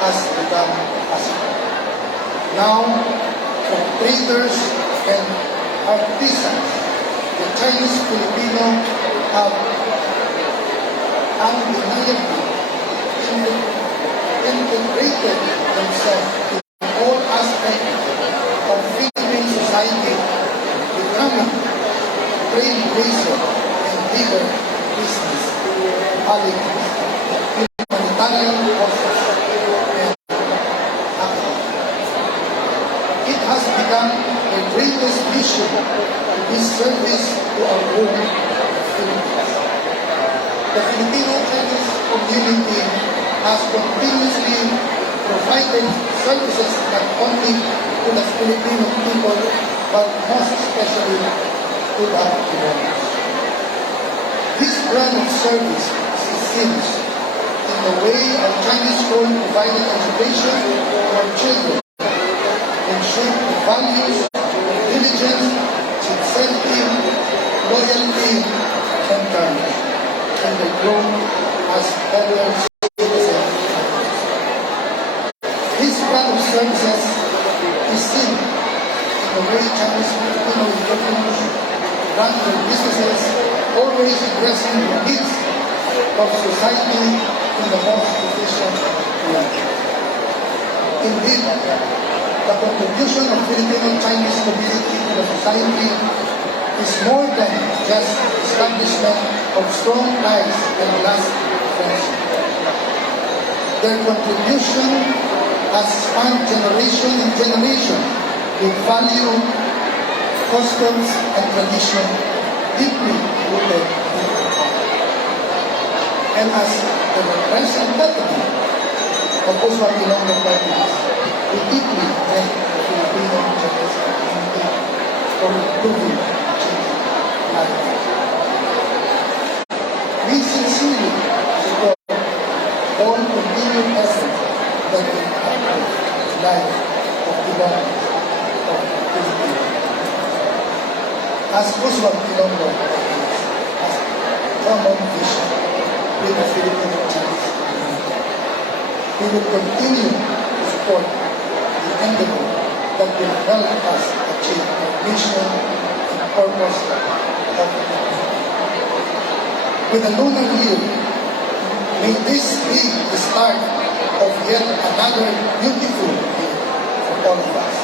has become possible. Now, from traders and artisans, the Chinese Filipino have undeniably integrated themselves in all aspects of Philippine society, becoming trailblazer and bigger business, politics, humanitarian causes, and action. It has become the greatest mission to be service to our home, the Philippines. The Filipino Chinese community has continuously provided services not only to the Filipino people, but most especially to the Ilonggo. This brand of service is seen in the way our Chinese school provided education to our children and shaped the values of diligence, sincerity, loyalty, and courage, and they grow as better citizens. This brand of services is seen in the way Chinese Filipino Filipinos run their businesses, always addressing the needs of society in the most efficient way. Indeed, the contribution of Filipino Chinese community to the society is more than just establishment of strong ties and lasting friendship. Their contribution has spanned generation and generation with value, customs, and tradition deeply rooted in our heart. And as the representative of Oswald Ilonggo Province, we deeply thank the Filipino Chinese community for improving life. We sincerely support all continued efforts that will improve the life of the Ilonggo of the Philippines. As Oswald Ilonggo has common vision with the Filipino Chinese community. we will continue to support the endeavor that will help us achieve our mission and purpose of the country. With the lunar year, may this be the start of yet another beautiful year for all of us.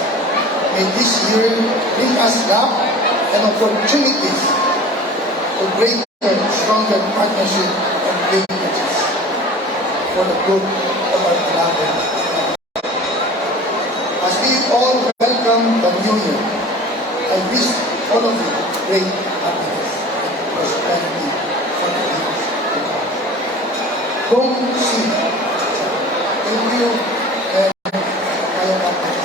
May this year bring us luck and opportunities to greater, stronger partnership and linkages for the good of our beloved. As we all welcome the new year, I wish all of you great happiness and prosperity for the years to come. Don't see. Thank you and kaya natin.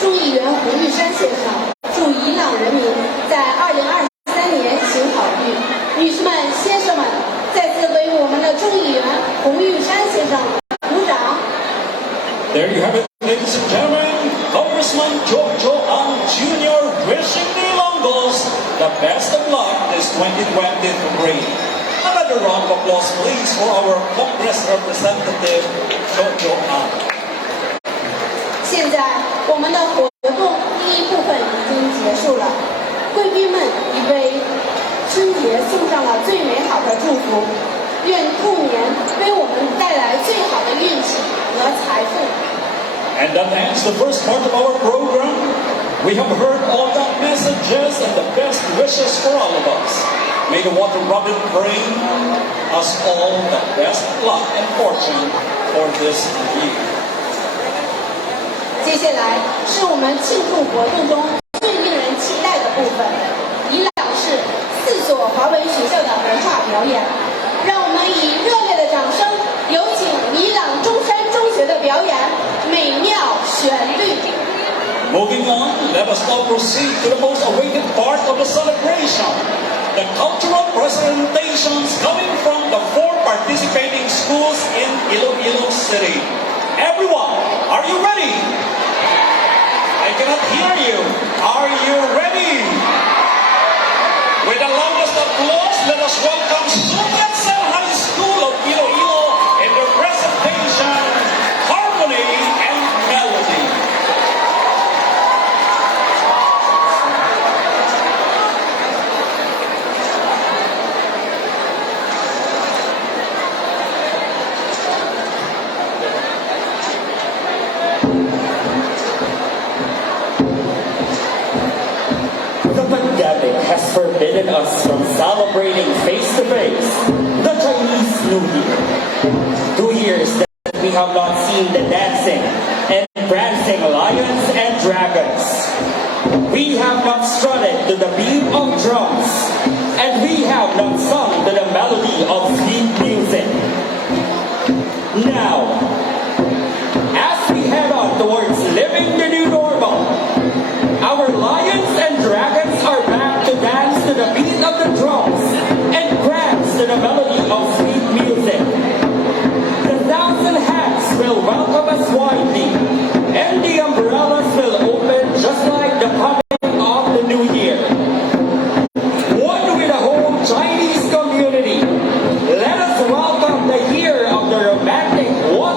众议员胡玉山先生祝伊朗人民在2023年行好运。女士们、先生们，再次为我们的众议员胡玉山先生鼓掌。 There you have it, ladies and gentlemen. Congressman Giorgio Ang Jr. wishing the Ilonggos the best of luck this 2023. Another round of applause, please, for our Congress representative Giorgio Ang. 现在我们的活动第一部分已经结束了，贵宾们已为春节送上了最美好的祝福，愿兔年为我们带来最好的运气和财富。 And that ends the first part of our program. We have heard all the messages and the best wishes for all of us. May the water robin bring us all the best luck and fortune for this year. 接下来是我们庆祝活动中最令人期待的部分——伊朗市4所华文学校的文化表演。让我们以热烈的掌声，有请伊朗中山中学的表演《美妙旋律》。 Moving on, let us now proceed to the most awaited part of the celebration. The cultural presentations coming from the 4 participating schools in Iloilo City. Everyone, are you ready? I cannot hear you. Are you ready? With the loudest applause, let us welcome Sumatsa High School of Iloilo in their presentation, Harmony and Melody. The pandemic has forbidden us from celebrating face-to-face the Chinese New Year. 2 years that we have not seen the dancing and prancing lions and dragons. We have not strutted to the beat of drums, and we have not sung to the melody of sweet music. Now, as we head on towards living the new normal, our lions and dragons are back to dance to the beat of the drums and prance to the melody of sweet music. The 1,000 hats will welcome us widely, and the umbrellas will open just like the coming of the new year. One with the whole Chinese community, let us welcome the year of the romantic one.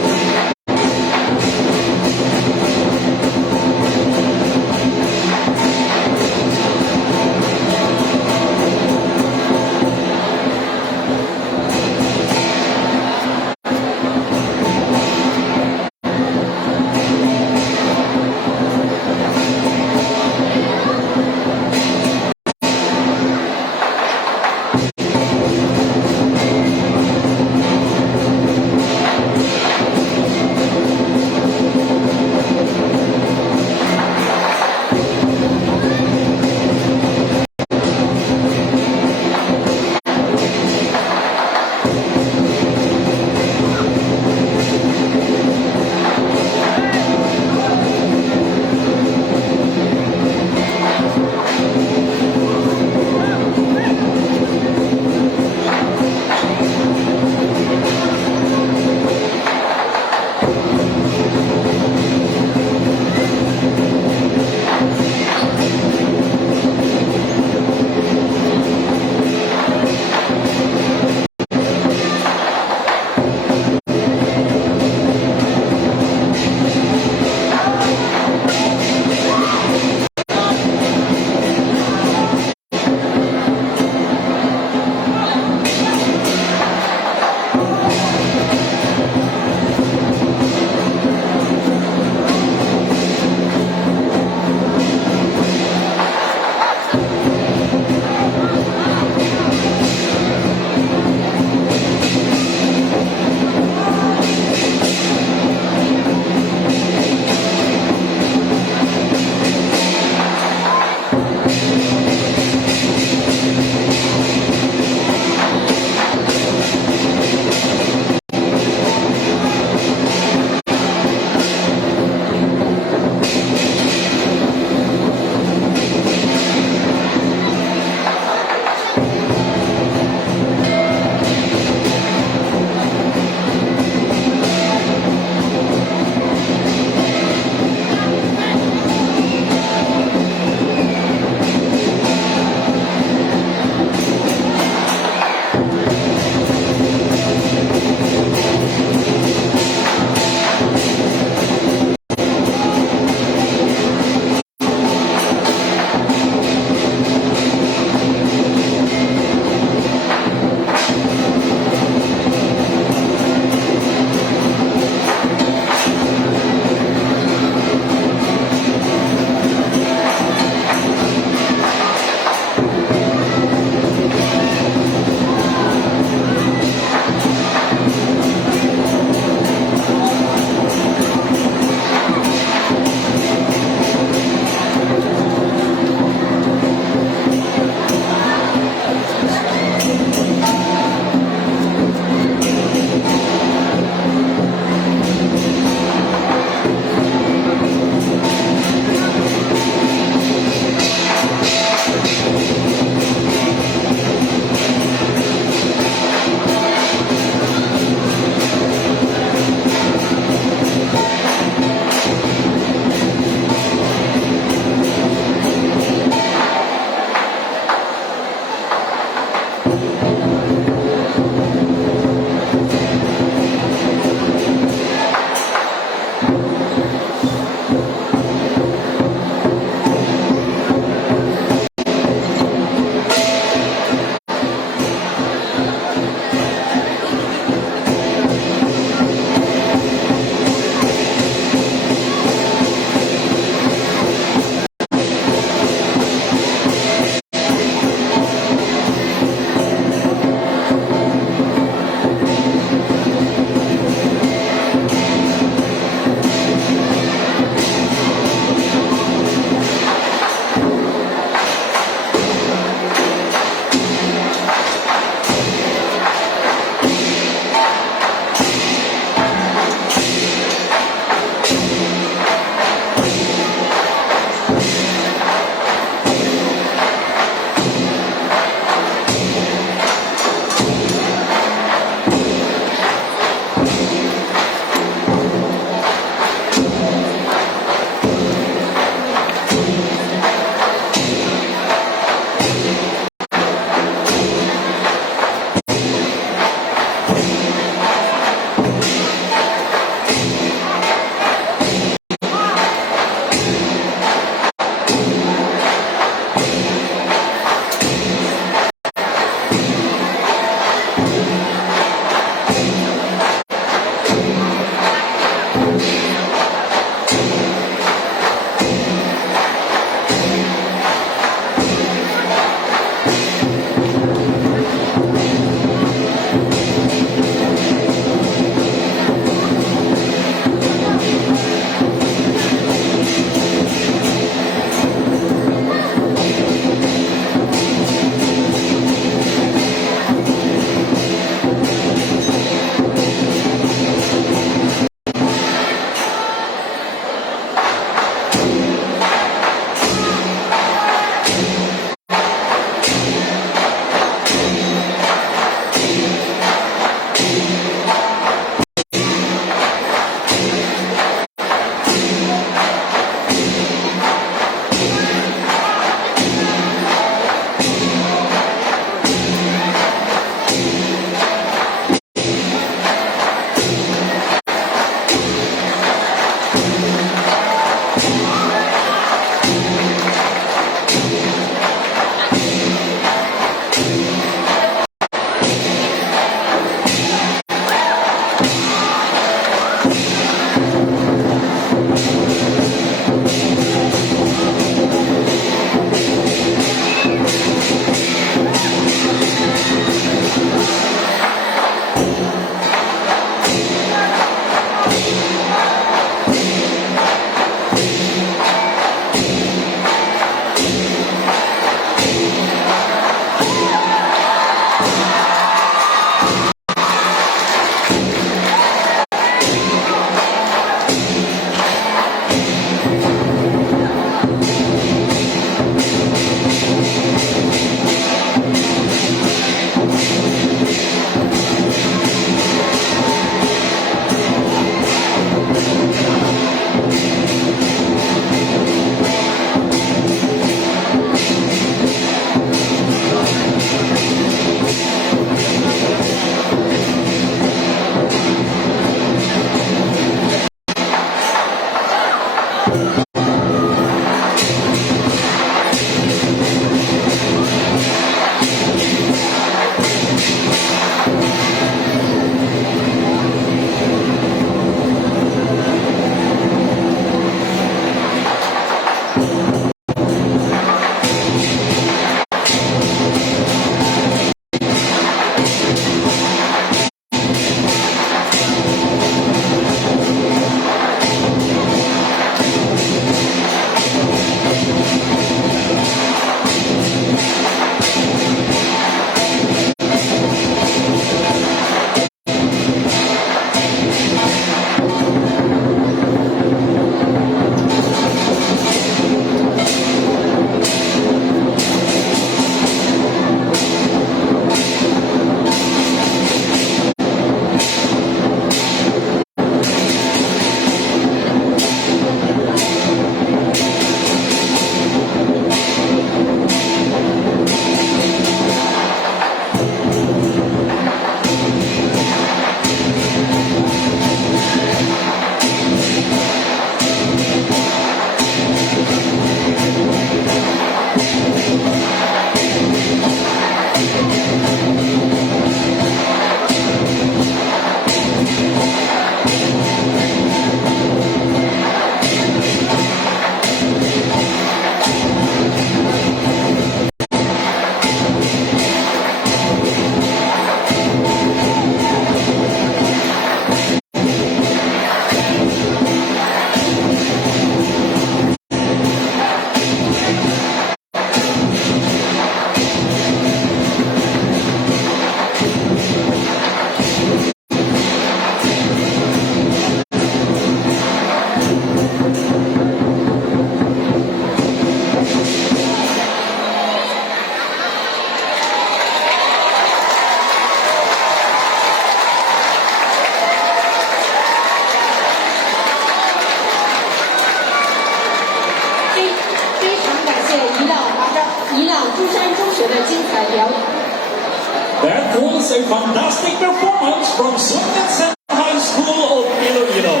a fantastic performance from Tsinoys High School of Iloilo.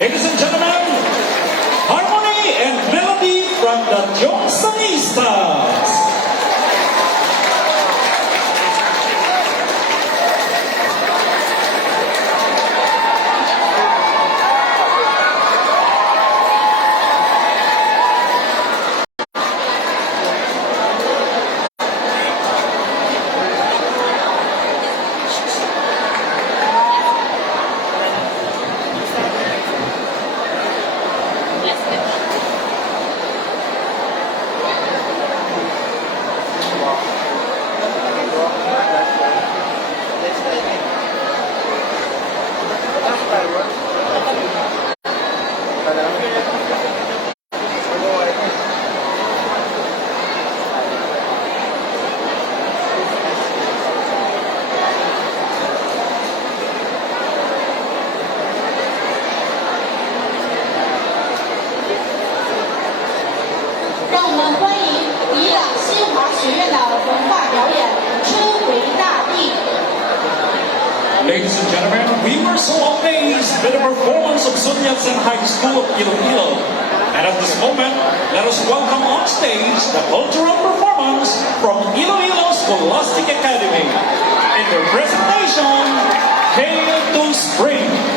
Ladies and gentlemen, harmony and melody from the Tsinoys. Ladies and gentlemen, we were so amazed by the performance of Tsinoys High School of Iloilo. And at this moment, let us welcome on stage the cultural performance from Iloilo Scholastic Academy. In their presentation, Hail to Spring.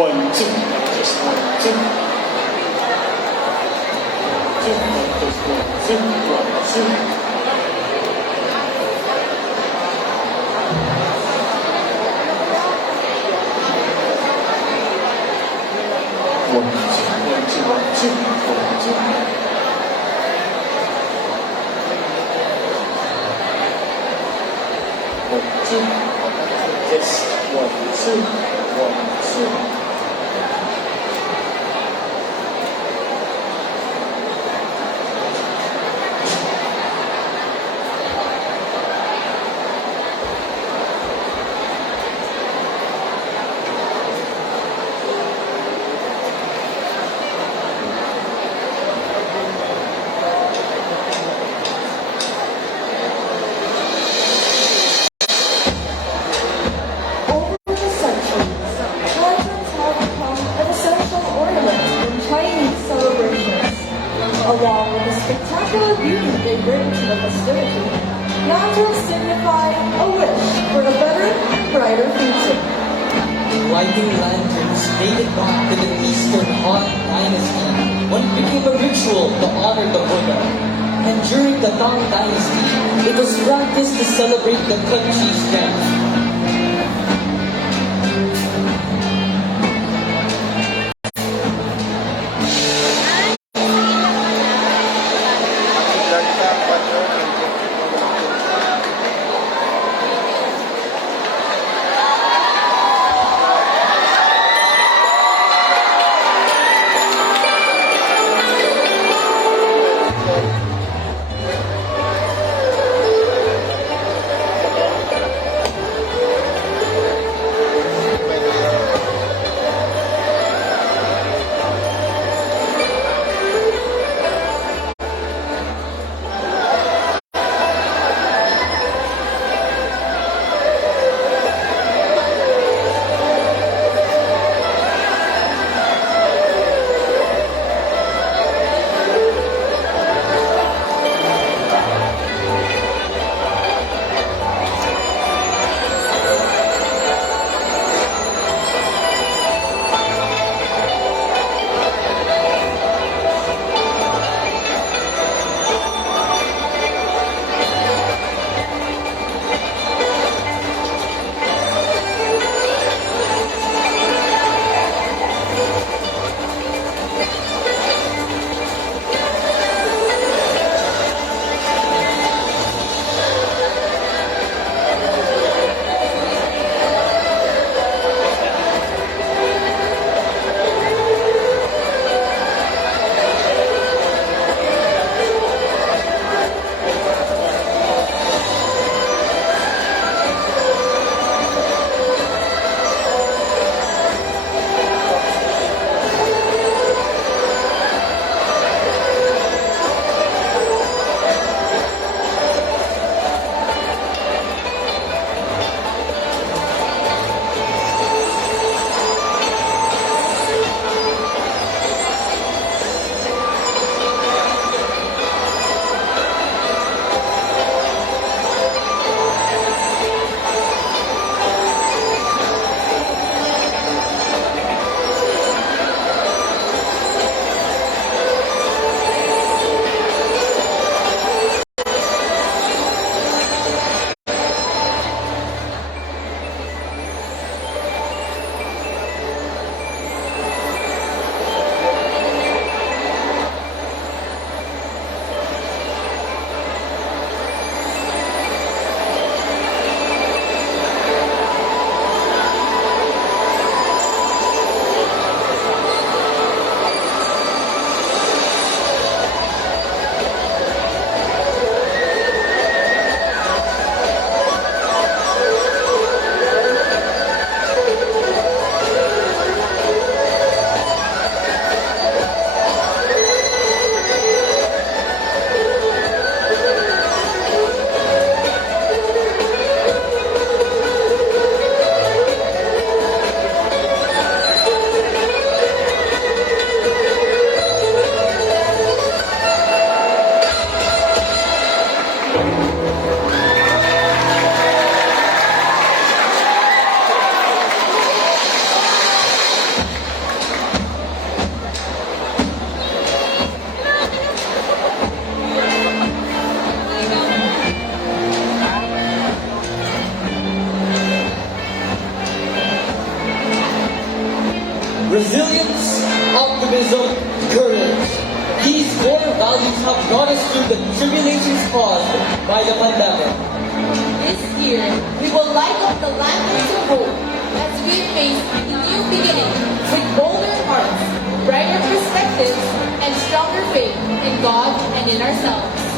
1, 2, just 1, 2. 2, 1, 2, 1, 2. Yes, 1, 2, 1, 2. Over the centuries, lanterns have become an essential ornament in Chinese celebrations. Along with the spectacular beauty they bring to the festivity, lanterns signify a wish for a better and brighter future. Lighting lanterns dated back to the Eastern Han Dynasty when it became a ritual to honor the Buddha. And during the Tang Dynasty, it was practiced to celebrate the country's death. resilience, optimism, courage. These core values have brought us through the tribulations caused by the pandemic. This year, we will light up the lanterns of hope as we face a new beginning with bolder hearts, brighter perspectives, and stronger faith in God and in ourselves.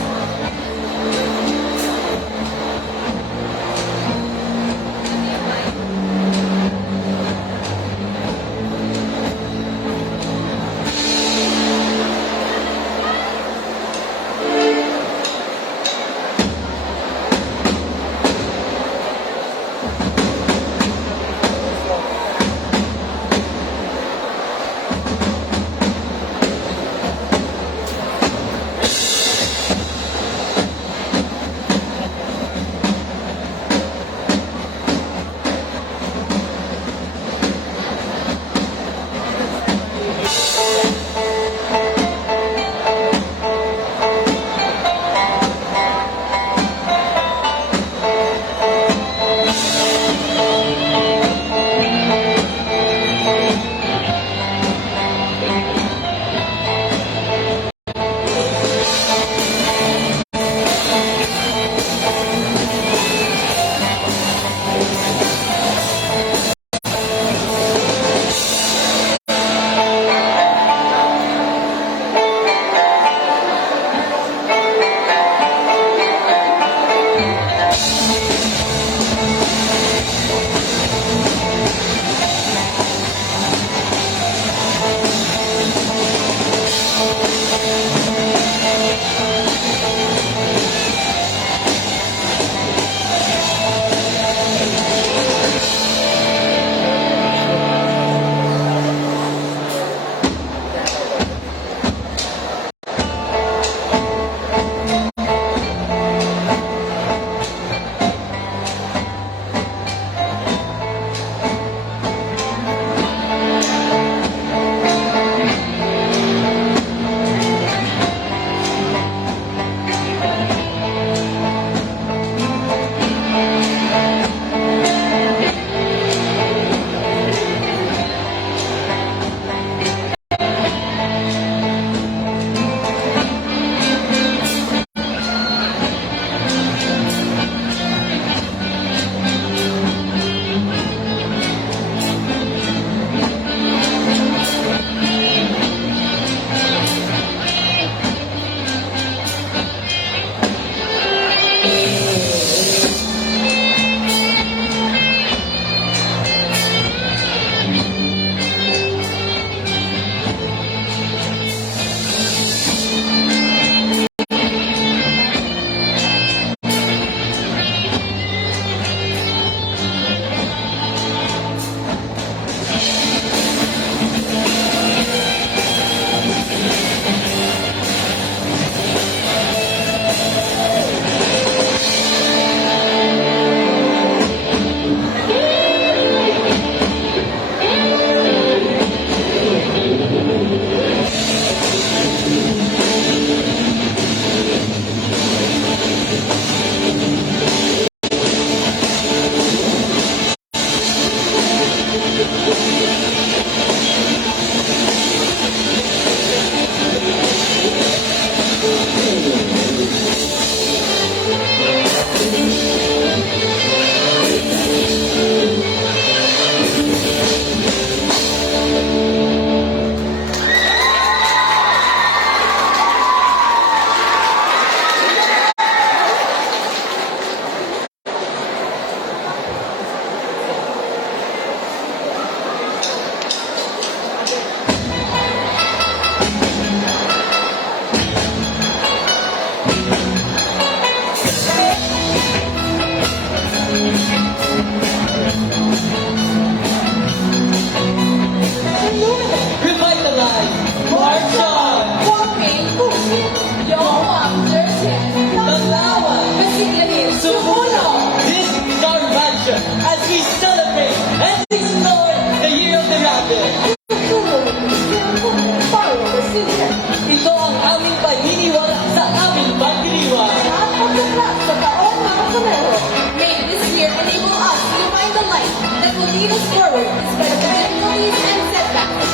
May this year enable us to find the light that will lead us forward despite the difficulties and setbacks.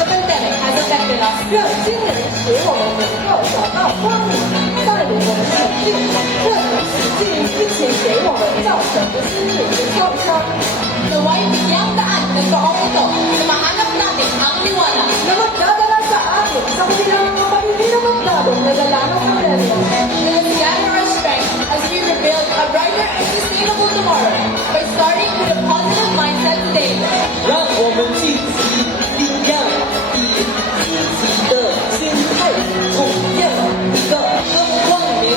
愿今年使我们能够找到光明，带领我们前进，这能洗净之前给我们造成的私人的创伤。 Naway bigyan daan ng taong ito na mahanap natin ang liwanag. Na magdadala sa atin sa kanilang mga paghihinamagdadong nagalanong ng relyo. Let's gather our strength as we rebuild a brighter and sustainable tomorrow by starting with a positive mindset today. 让我们聚集力量，以积极的心态，重建一个更光明、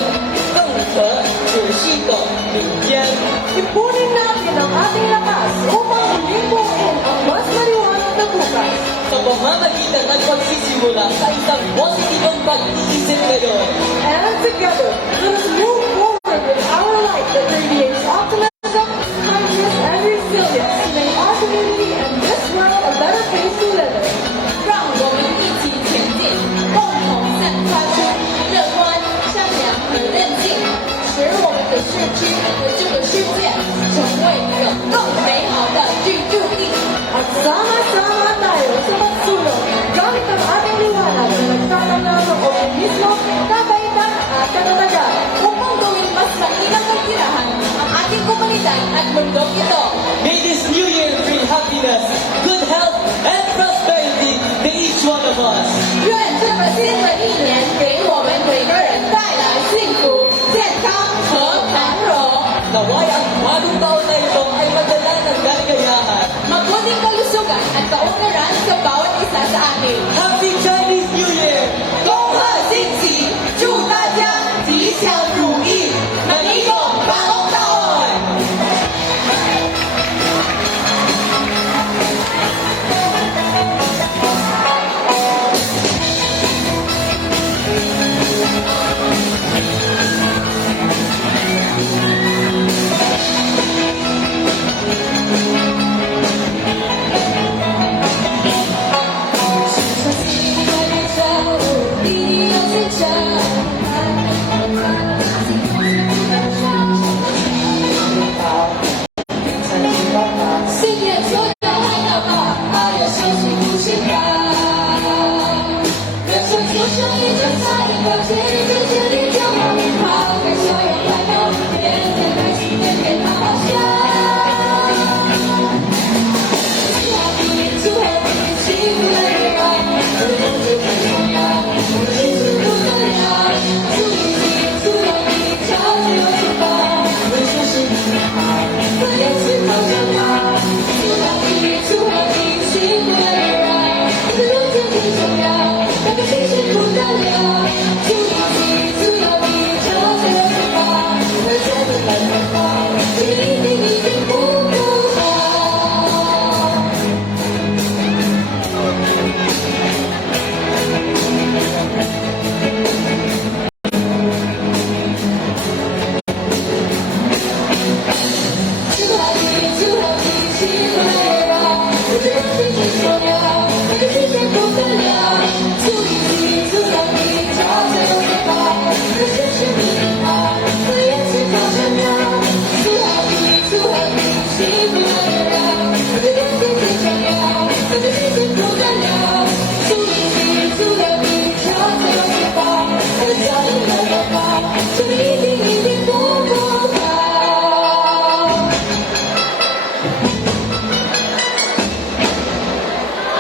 更可持续的明天。 Ipunin natin ang ating lakas upang ulimpuin ang mas maliwanag na bukas. Sa pamamagitan ng pagsisimula sa isang positibong pag-iisip ngayon. And together, let us move forward with our light that radiates optimism, kindness, and resilience to make our community and this world a better place to live in. 让我们一起前进，共同散发出乐观、善良和韧劲，使我们的社区和这个世界成为一个更美好的居住地。 At sama-sama tayo sa pagsulong gamit ang ating liwanag na nagtatala ng optimismo, kabaitan at katatagan. Upang gawing mas mainam ang tirahan ang ating komunidad at mundong ito. May this new year bring happiness, good health, and prosperity to each one of us. 愿这个新的一年给我们每个人带来幸福、健康和繁荣。 Naway ang bagong taon na ito ay madala ng kaligayahan. Mabuting kalusugan at kaunlaran sa bawat isa sa atin. Happy Chinese New Year! 恭贺新禧，祝大家吉祥如意，能一个bagong taon。 新年所有爱到吧，还有休息不心烦。人生就像一场赛，到结局之前你就要抛开所有烦恼，天天开心，天天好好笑。祝贺你，祝贺你，幸福的未来，日子最重要，日子不得了。祝你，祝贺你，朝着有希望，人生是美好，也是好重要。 祝贺你，祝贺你，幸福的未来，日子最重要，那个幸福不得了。祝你，祝贺你，朝着有希望，人生的白头发，一定不好。 祝贺你，祝贺你，幸福的未来，日子最重要，那个幸福不得了。祝你，祝贺你，朝着有希望，人生是美好，也是好重要。祝贺你，祝贺你，幸福的未来，日子最重要，那个幸福不得了。祝你，祝贺你，朝着有希望，那个家人的愿望，祝你一定不好。 At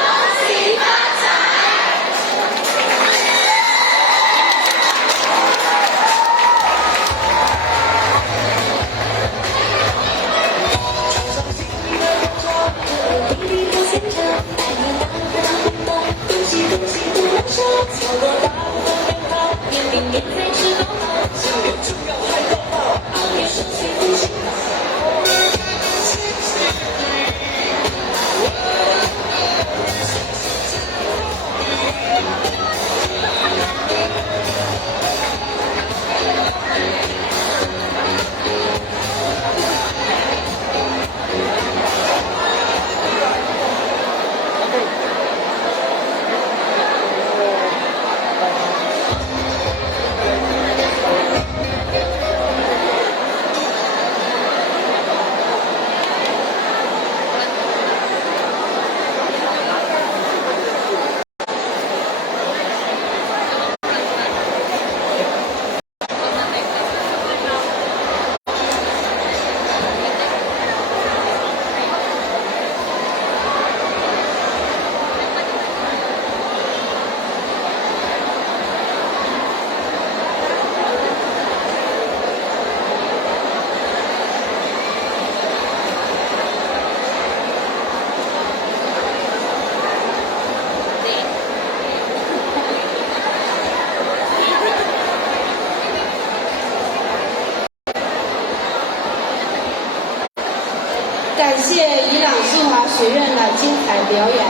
表演，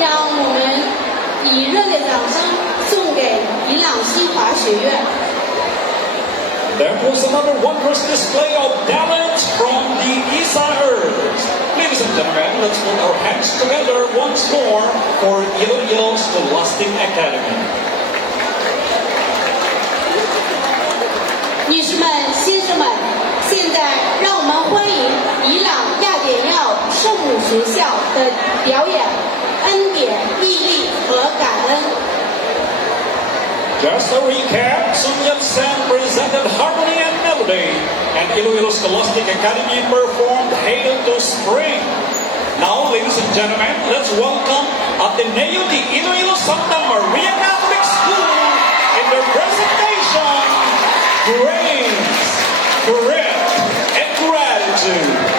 让我们以热烈掌声送给伊朗西华学院。 That was another wondrous display of talent from the Isaers. Ladies and gentlemen, let's put our hands together once more for Iloilo Scholastic Academy. 女士们、先生们，现在让我们欢迎伊朗雅典耀圣母学校的表演《恩典、毅力和感恩》。 Just a recap, Sun Yat-sen presented harmony and melody, and Iloilo Scholastic Academy performed Hail to Spring. Now, ladies and gentlemen, let's welcome Ateneo de Iloilo Santa Maria Catholic School in their presentation, Grace, Grit, and Gratitude.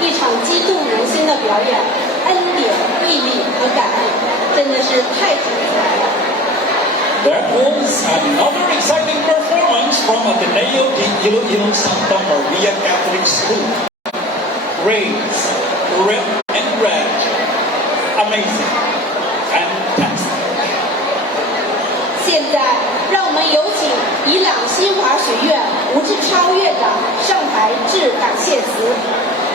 一场激动人心的表演，恩典、毅力和感恩，真的是太精彩了。 That was another exciting performance from Ateneo de Iloilo Santa Maria Catholic School. Praise, rip, and red. Amazing. Fantastic. 现在，让我们有请伊朗新华学院吴志超院长上台致感谢词。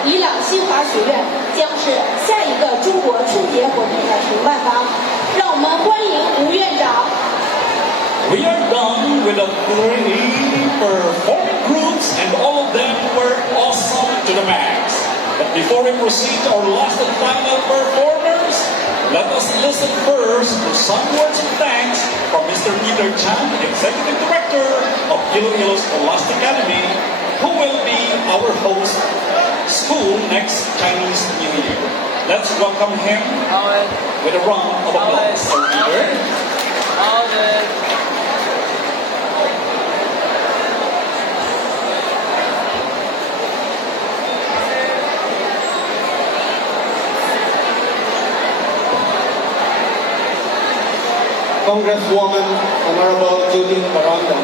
伊朗新华学院将是下一个中国春节活动的承办方，让我们欢迎吴院长。 We are done with the 3 performing groups, and all of them were awesome to the max. But before we proceed to our last and final performers, let us listen first to some words of thanks from Mr. Peter Chan, Executive Director of Iloilo Scholastic Academy, who will be our host school next Chinese New Year. Let's welcome him with a round of applause. So, Peter. Congresswoman Honorable Judith Baranda,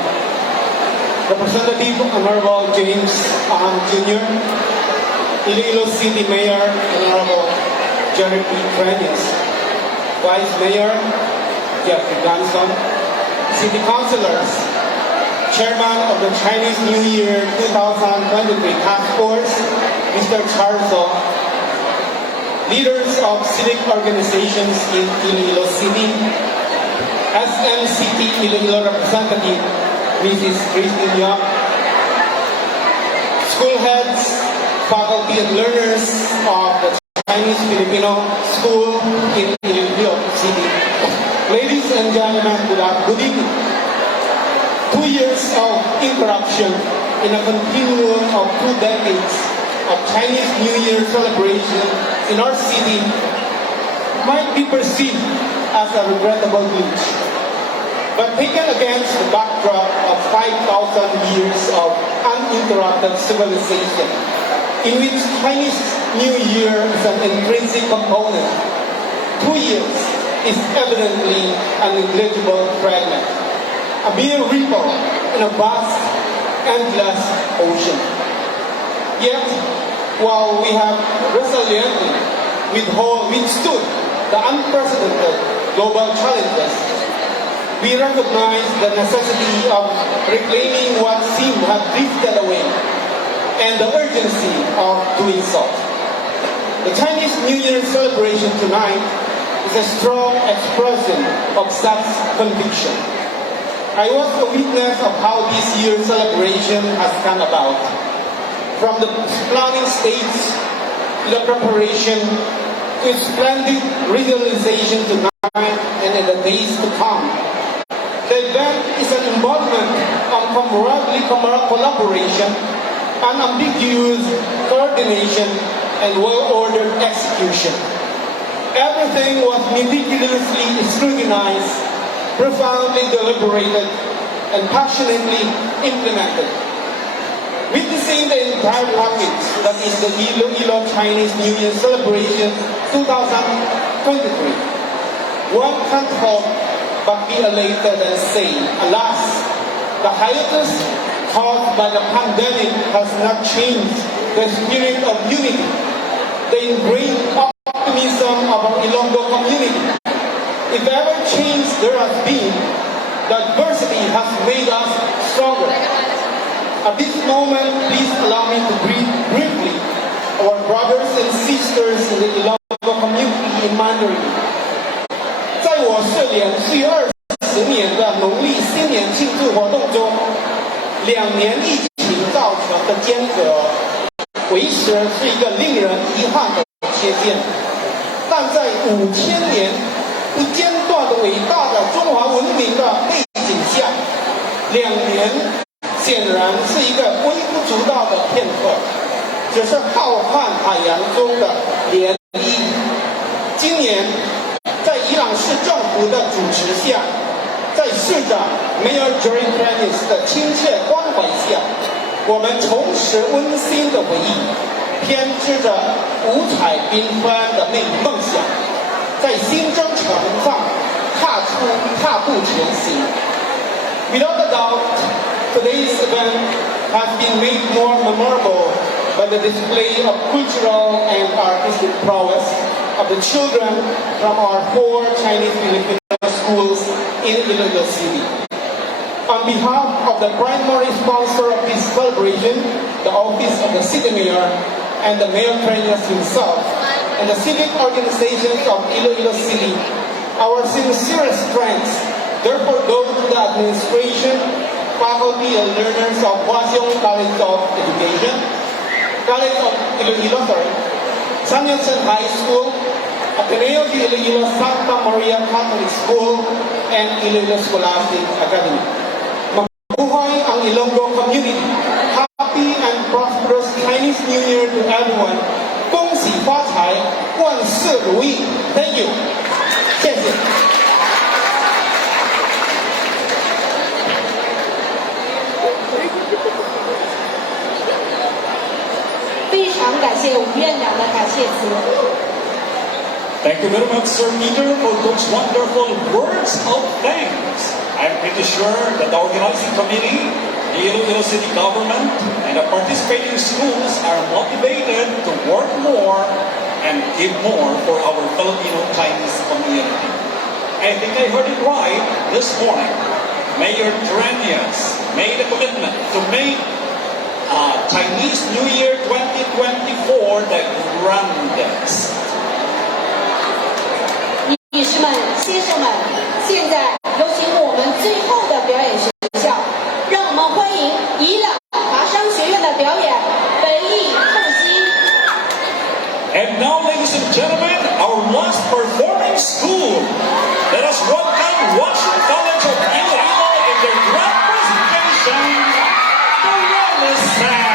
Representative Honorable James Aham Jr., Iloilo City Mayor Honorable Jerry P. Trenes, Vice Mayor Jeffrey Ganson, City Councilors, Chairman of the Chinese New Year 2023 Task Force, Mr. Charles O, leaders of civic organizations in Iloilo City, SMCT Iloilo Representative Mrs. Christine Yap, school heads, faculty and learners of the Chinese Filipino School in Iloilo City. Ladies and gentlemen, good evening. 2 years of interruption in a continuum of 2 decades of Chinese New Year celebration in our city might be perceived as a regrettable glitch. But taken against the backdrop of 5,000 years of uninterrupted civilization, in which Chinese New Year is an intrinsic component, 2 years is evidently a negligible fragment, a mere ripple in a vast, endless ocean. Yet, while we have resiliently withstood the unprecedented global challenges, we recognize the necessity of reclaiming what seemed to have drifted away and the urgency of doing so. The Chinese New Year celebration tonight is a strong expression of such conviction. I was a witness of how this year's celebration has come about. From the planning stage to the preparation to its splendid realization tonight and in the days to come. The event is an embodiment of camaraderie collaboration, unambiguous coordination, and well-ordered execution. Everything was meticulously scrutinized, profoundly deliberated, and passionately implemented. Witnessing the entire package that is the Iloilo Chinese New Year Celebration 2023, one can't help but be elated and say, alas, the hiatus caused by the pandemic has not changed the spirit of unity, the ingrained optimism of our Ilonggo community. If ever change there has been, the adversity has made us stronger. At this moment, please allow me to greet briefly our brothers and sisters in the Ilonggo community in Mandarin. 在我是连续20年的农历新年庆祝活动中，2年疫情造成的间隔，为时是一个令人遗憾的缺陷。但在5000年不间断的伟大的中华文明的背景下，2年显然是一个微不足道的片刻，只是浩瀚海洋中的涟漪。今年，在伊朗市政府的主持下，在市长 Mayor Jerry Dennis 的亲切关怀下，我们重拾温馨的回忆，编织着五彩缤纷的梦想，在新征程上踏步前行。Without a doubt, today's event has been made more memorable by the display of cultural and artistic prowess of the children from our 4 Chinese Filipino schools in Iloilo City. On behalf of the primary sponsor of this celebration, the Office of the City Mayor and the Mayor Trainers himself, and the civic organizations of Iloilo City, our sincerest thanks therefore go to the administration, faculty and learners of Hwaseong College of Education, College of Iloilo, Samuelson High School, Ateneo de Iloilo Santa Maria Catholic School, and Iloilo Scholastic Academy. Mabuhay ang Ilonggo community. Happy and prosperous Chinese New Year to everyone. 恭喜发财，万事如意。Thank you. 谢谢。非常感谢吴院长的感谢词。Thank you very much, Sir Peter, for those wonderful words of thanks. I'm pretty sure that the organizing committee, the Iloilo City government, and the participating schools are motivated to work more and give more for our Filipino Chinese community. I think I heard it right this morning. Mayor Trenias made a commitment to make Chinese New Year 2024 the grandest. 女士们、先生们，现在有请我们最后的表演学校，让我们欢迎宜朗华商学院的表演《本意复兴》。ladies and gentlemen, our last performing school. Let us welcome Washington College of Iloilo in their grand presentation, the Renaissance.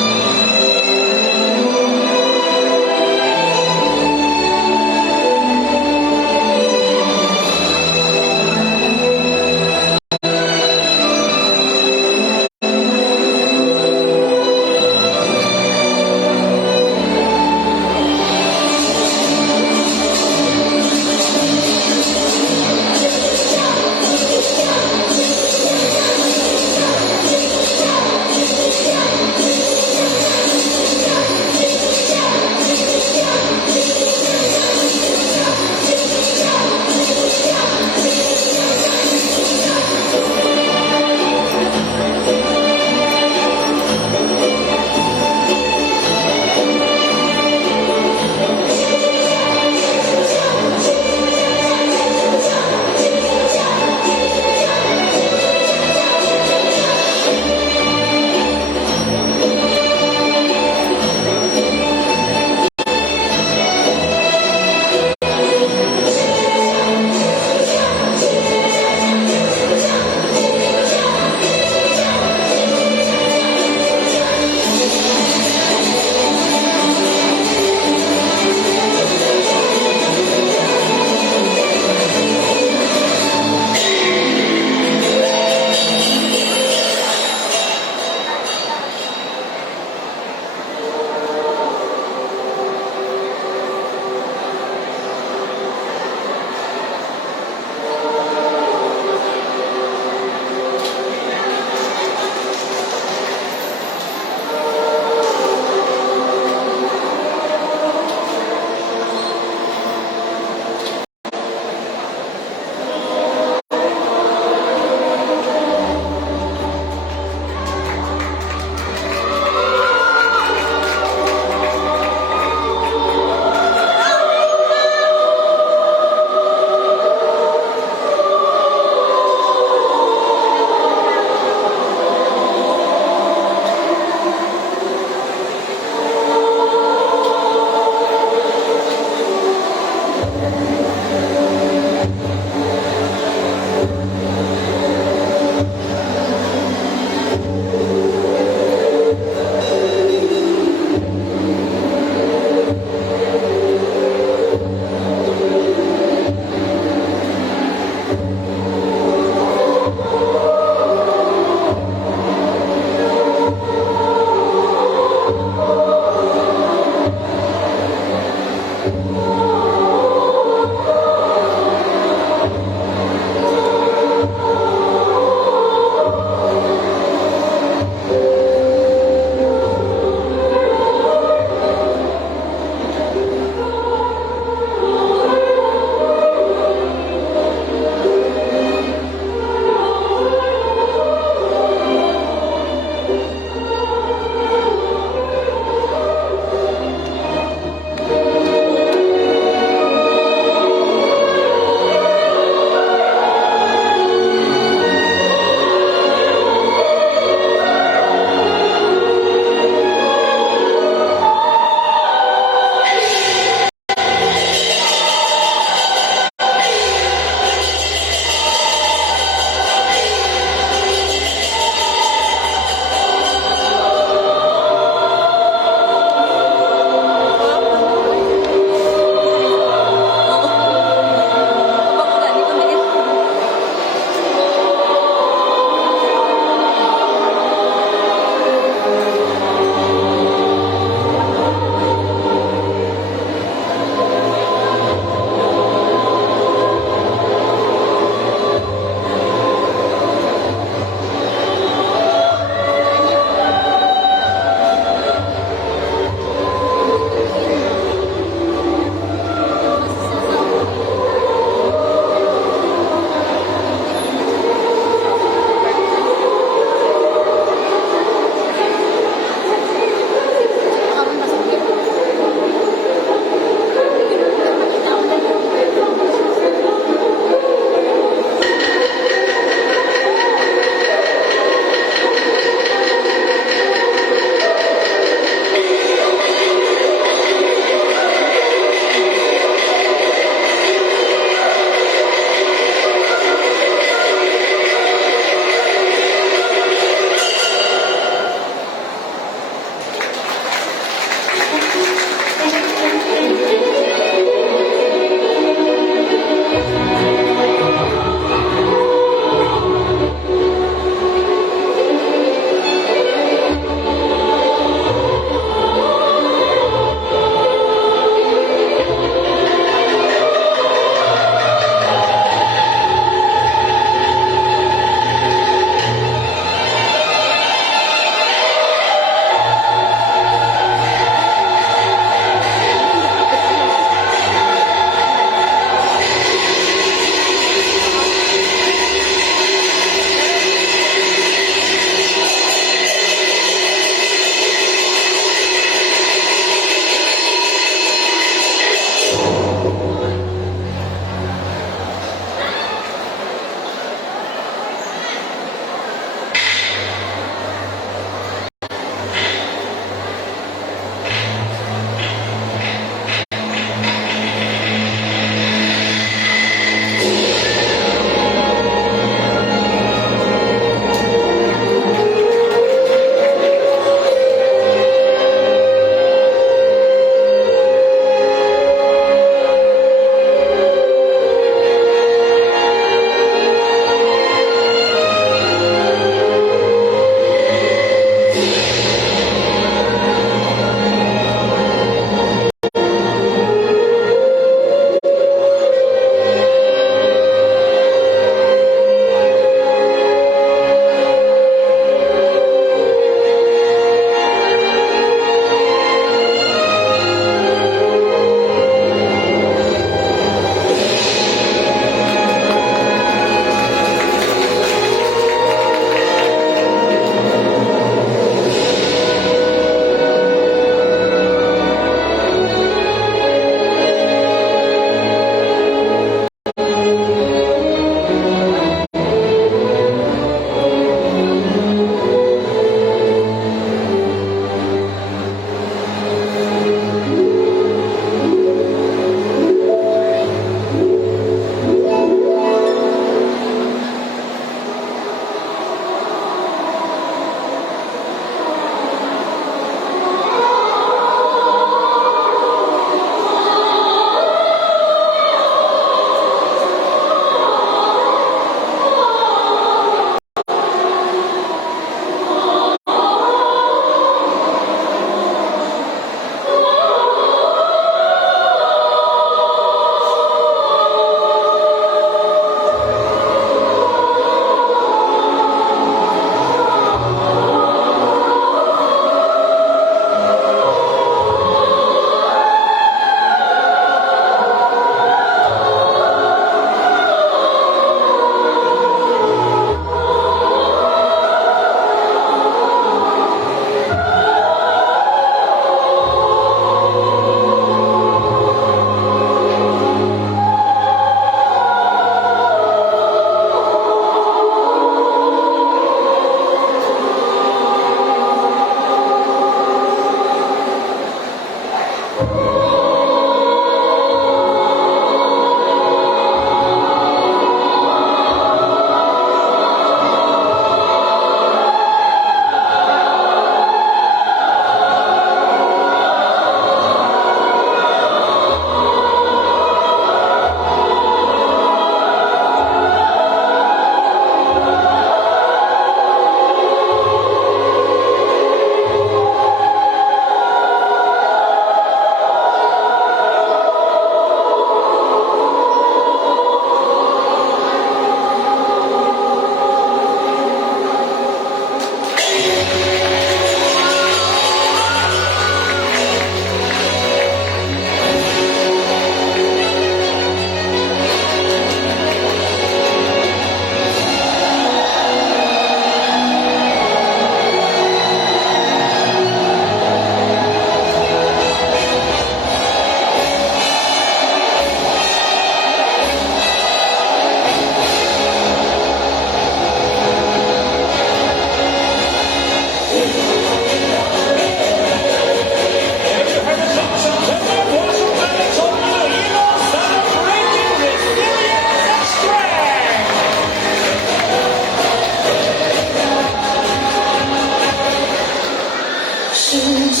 间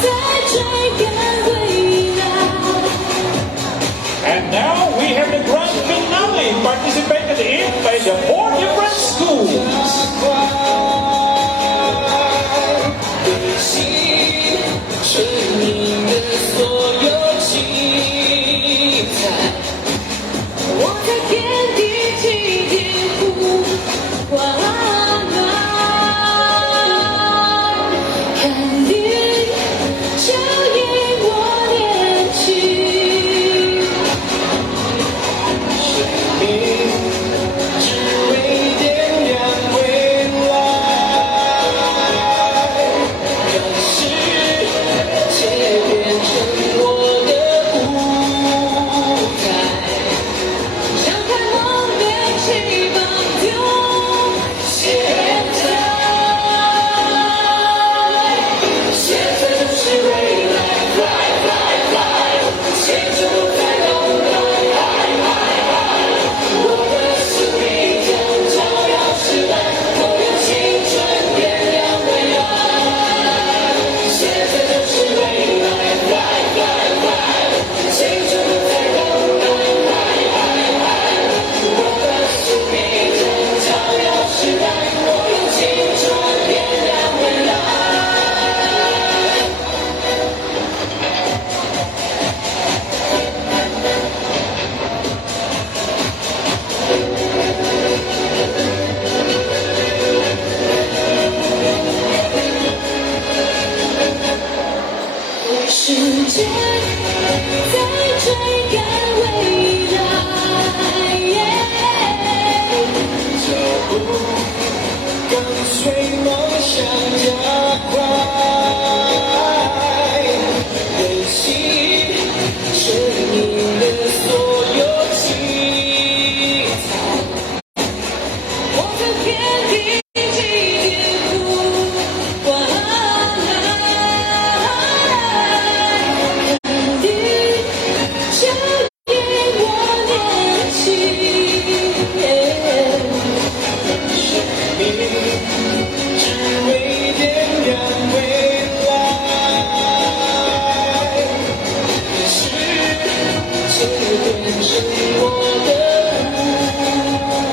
在追赶未来。 And now we have the grand finale participated in by the 4 different schools. 生命的所有精彩，我在天地起点呼唤，看云照映我年轻。生命只为点亮未来，让世界变成我的舞台。张开梦的翅膀，丢现在，现在就是未来 ，fly fly fly， 牵着我在等待，我的生命将照耀时代，我用青春点亮未来，现在就是未来 ，fly fly fly， 牵着我在等待。 我的生命将照耀时代，我用青春点亮未来。时间在追赶未来。脚步跟随梦想加快，任性生命的所有精彩。我在天地起点呼唤，看云照映我年轻。生命只为点亮未来，让世界变成我的舞台。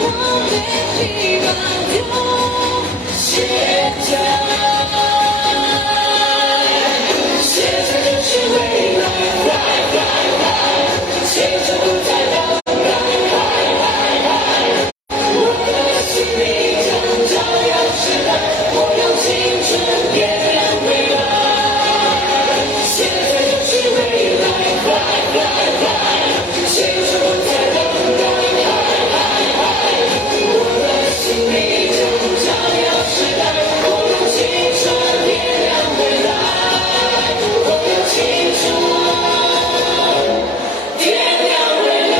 我的翅膀丢现在，现在就是未来 ，fly fly fly， 牵着我在等待，我的生命将照耀时代，我用青春点亮未来，现在就是未来 ，fly fly fly， 牵着我在等待。我的生命将照耀时代，我用青春点亮未来，我用青春点亮未来。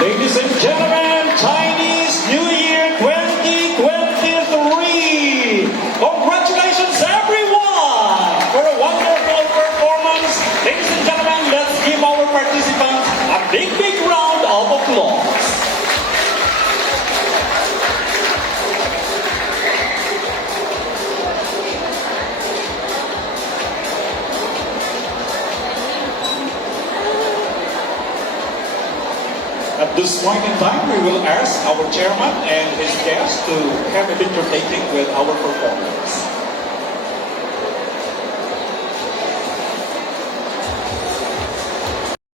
Ladies and gentlemen, Chinese New Year 2023! Congratulations everyone for a wonderful performance. Ladies and gentlemen, let's give our participants a big round of applause. At this point in time, we will ask our chairman and his guests to have a picture taking with our performers.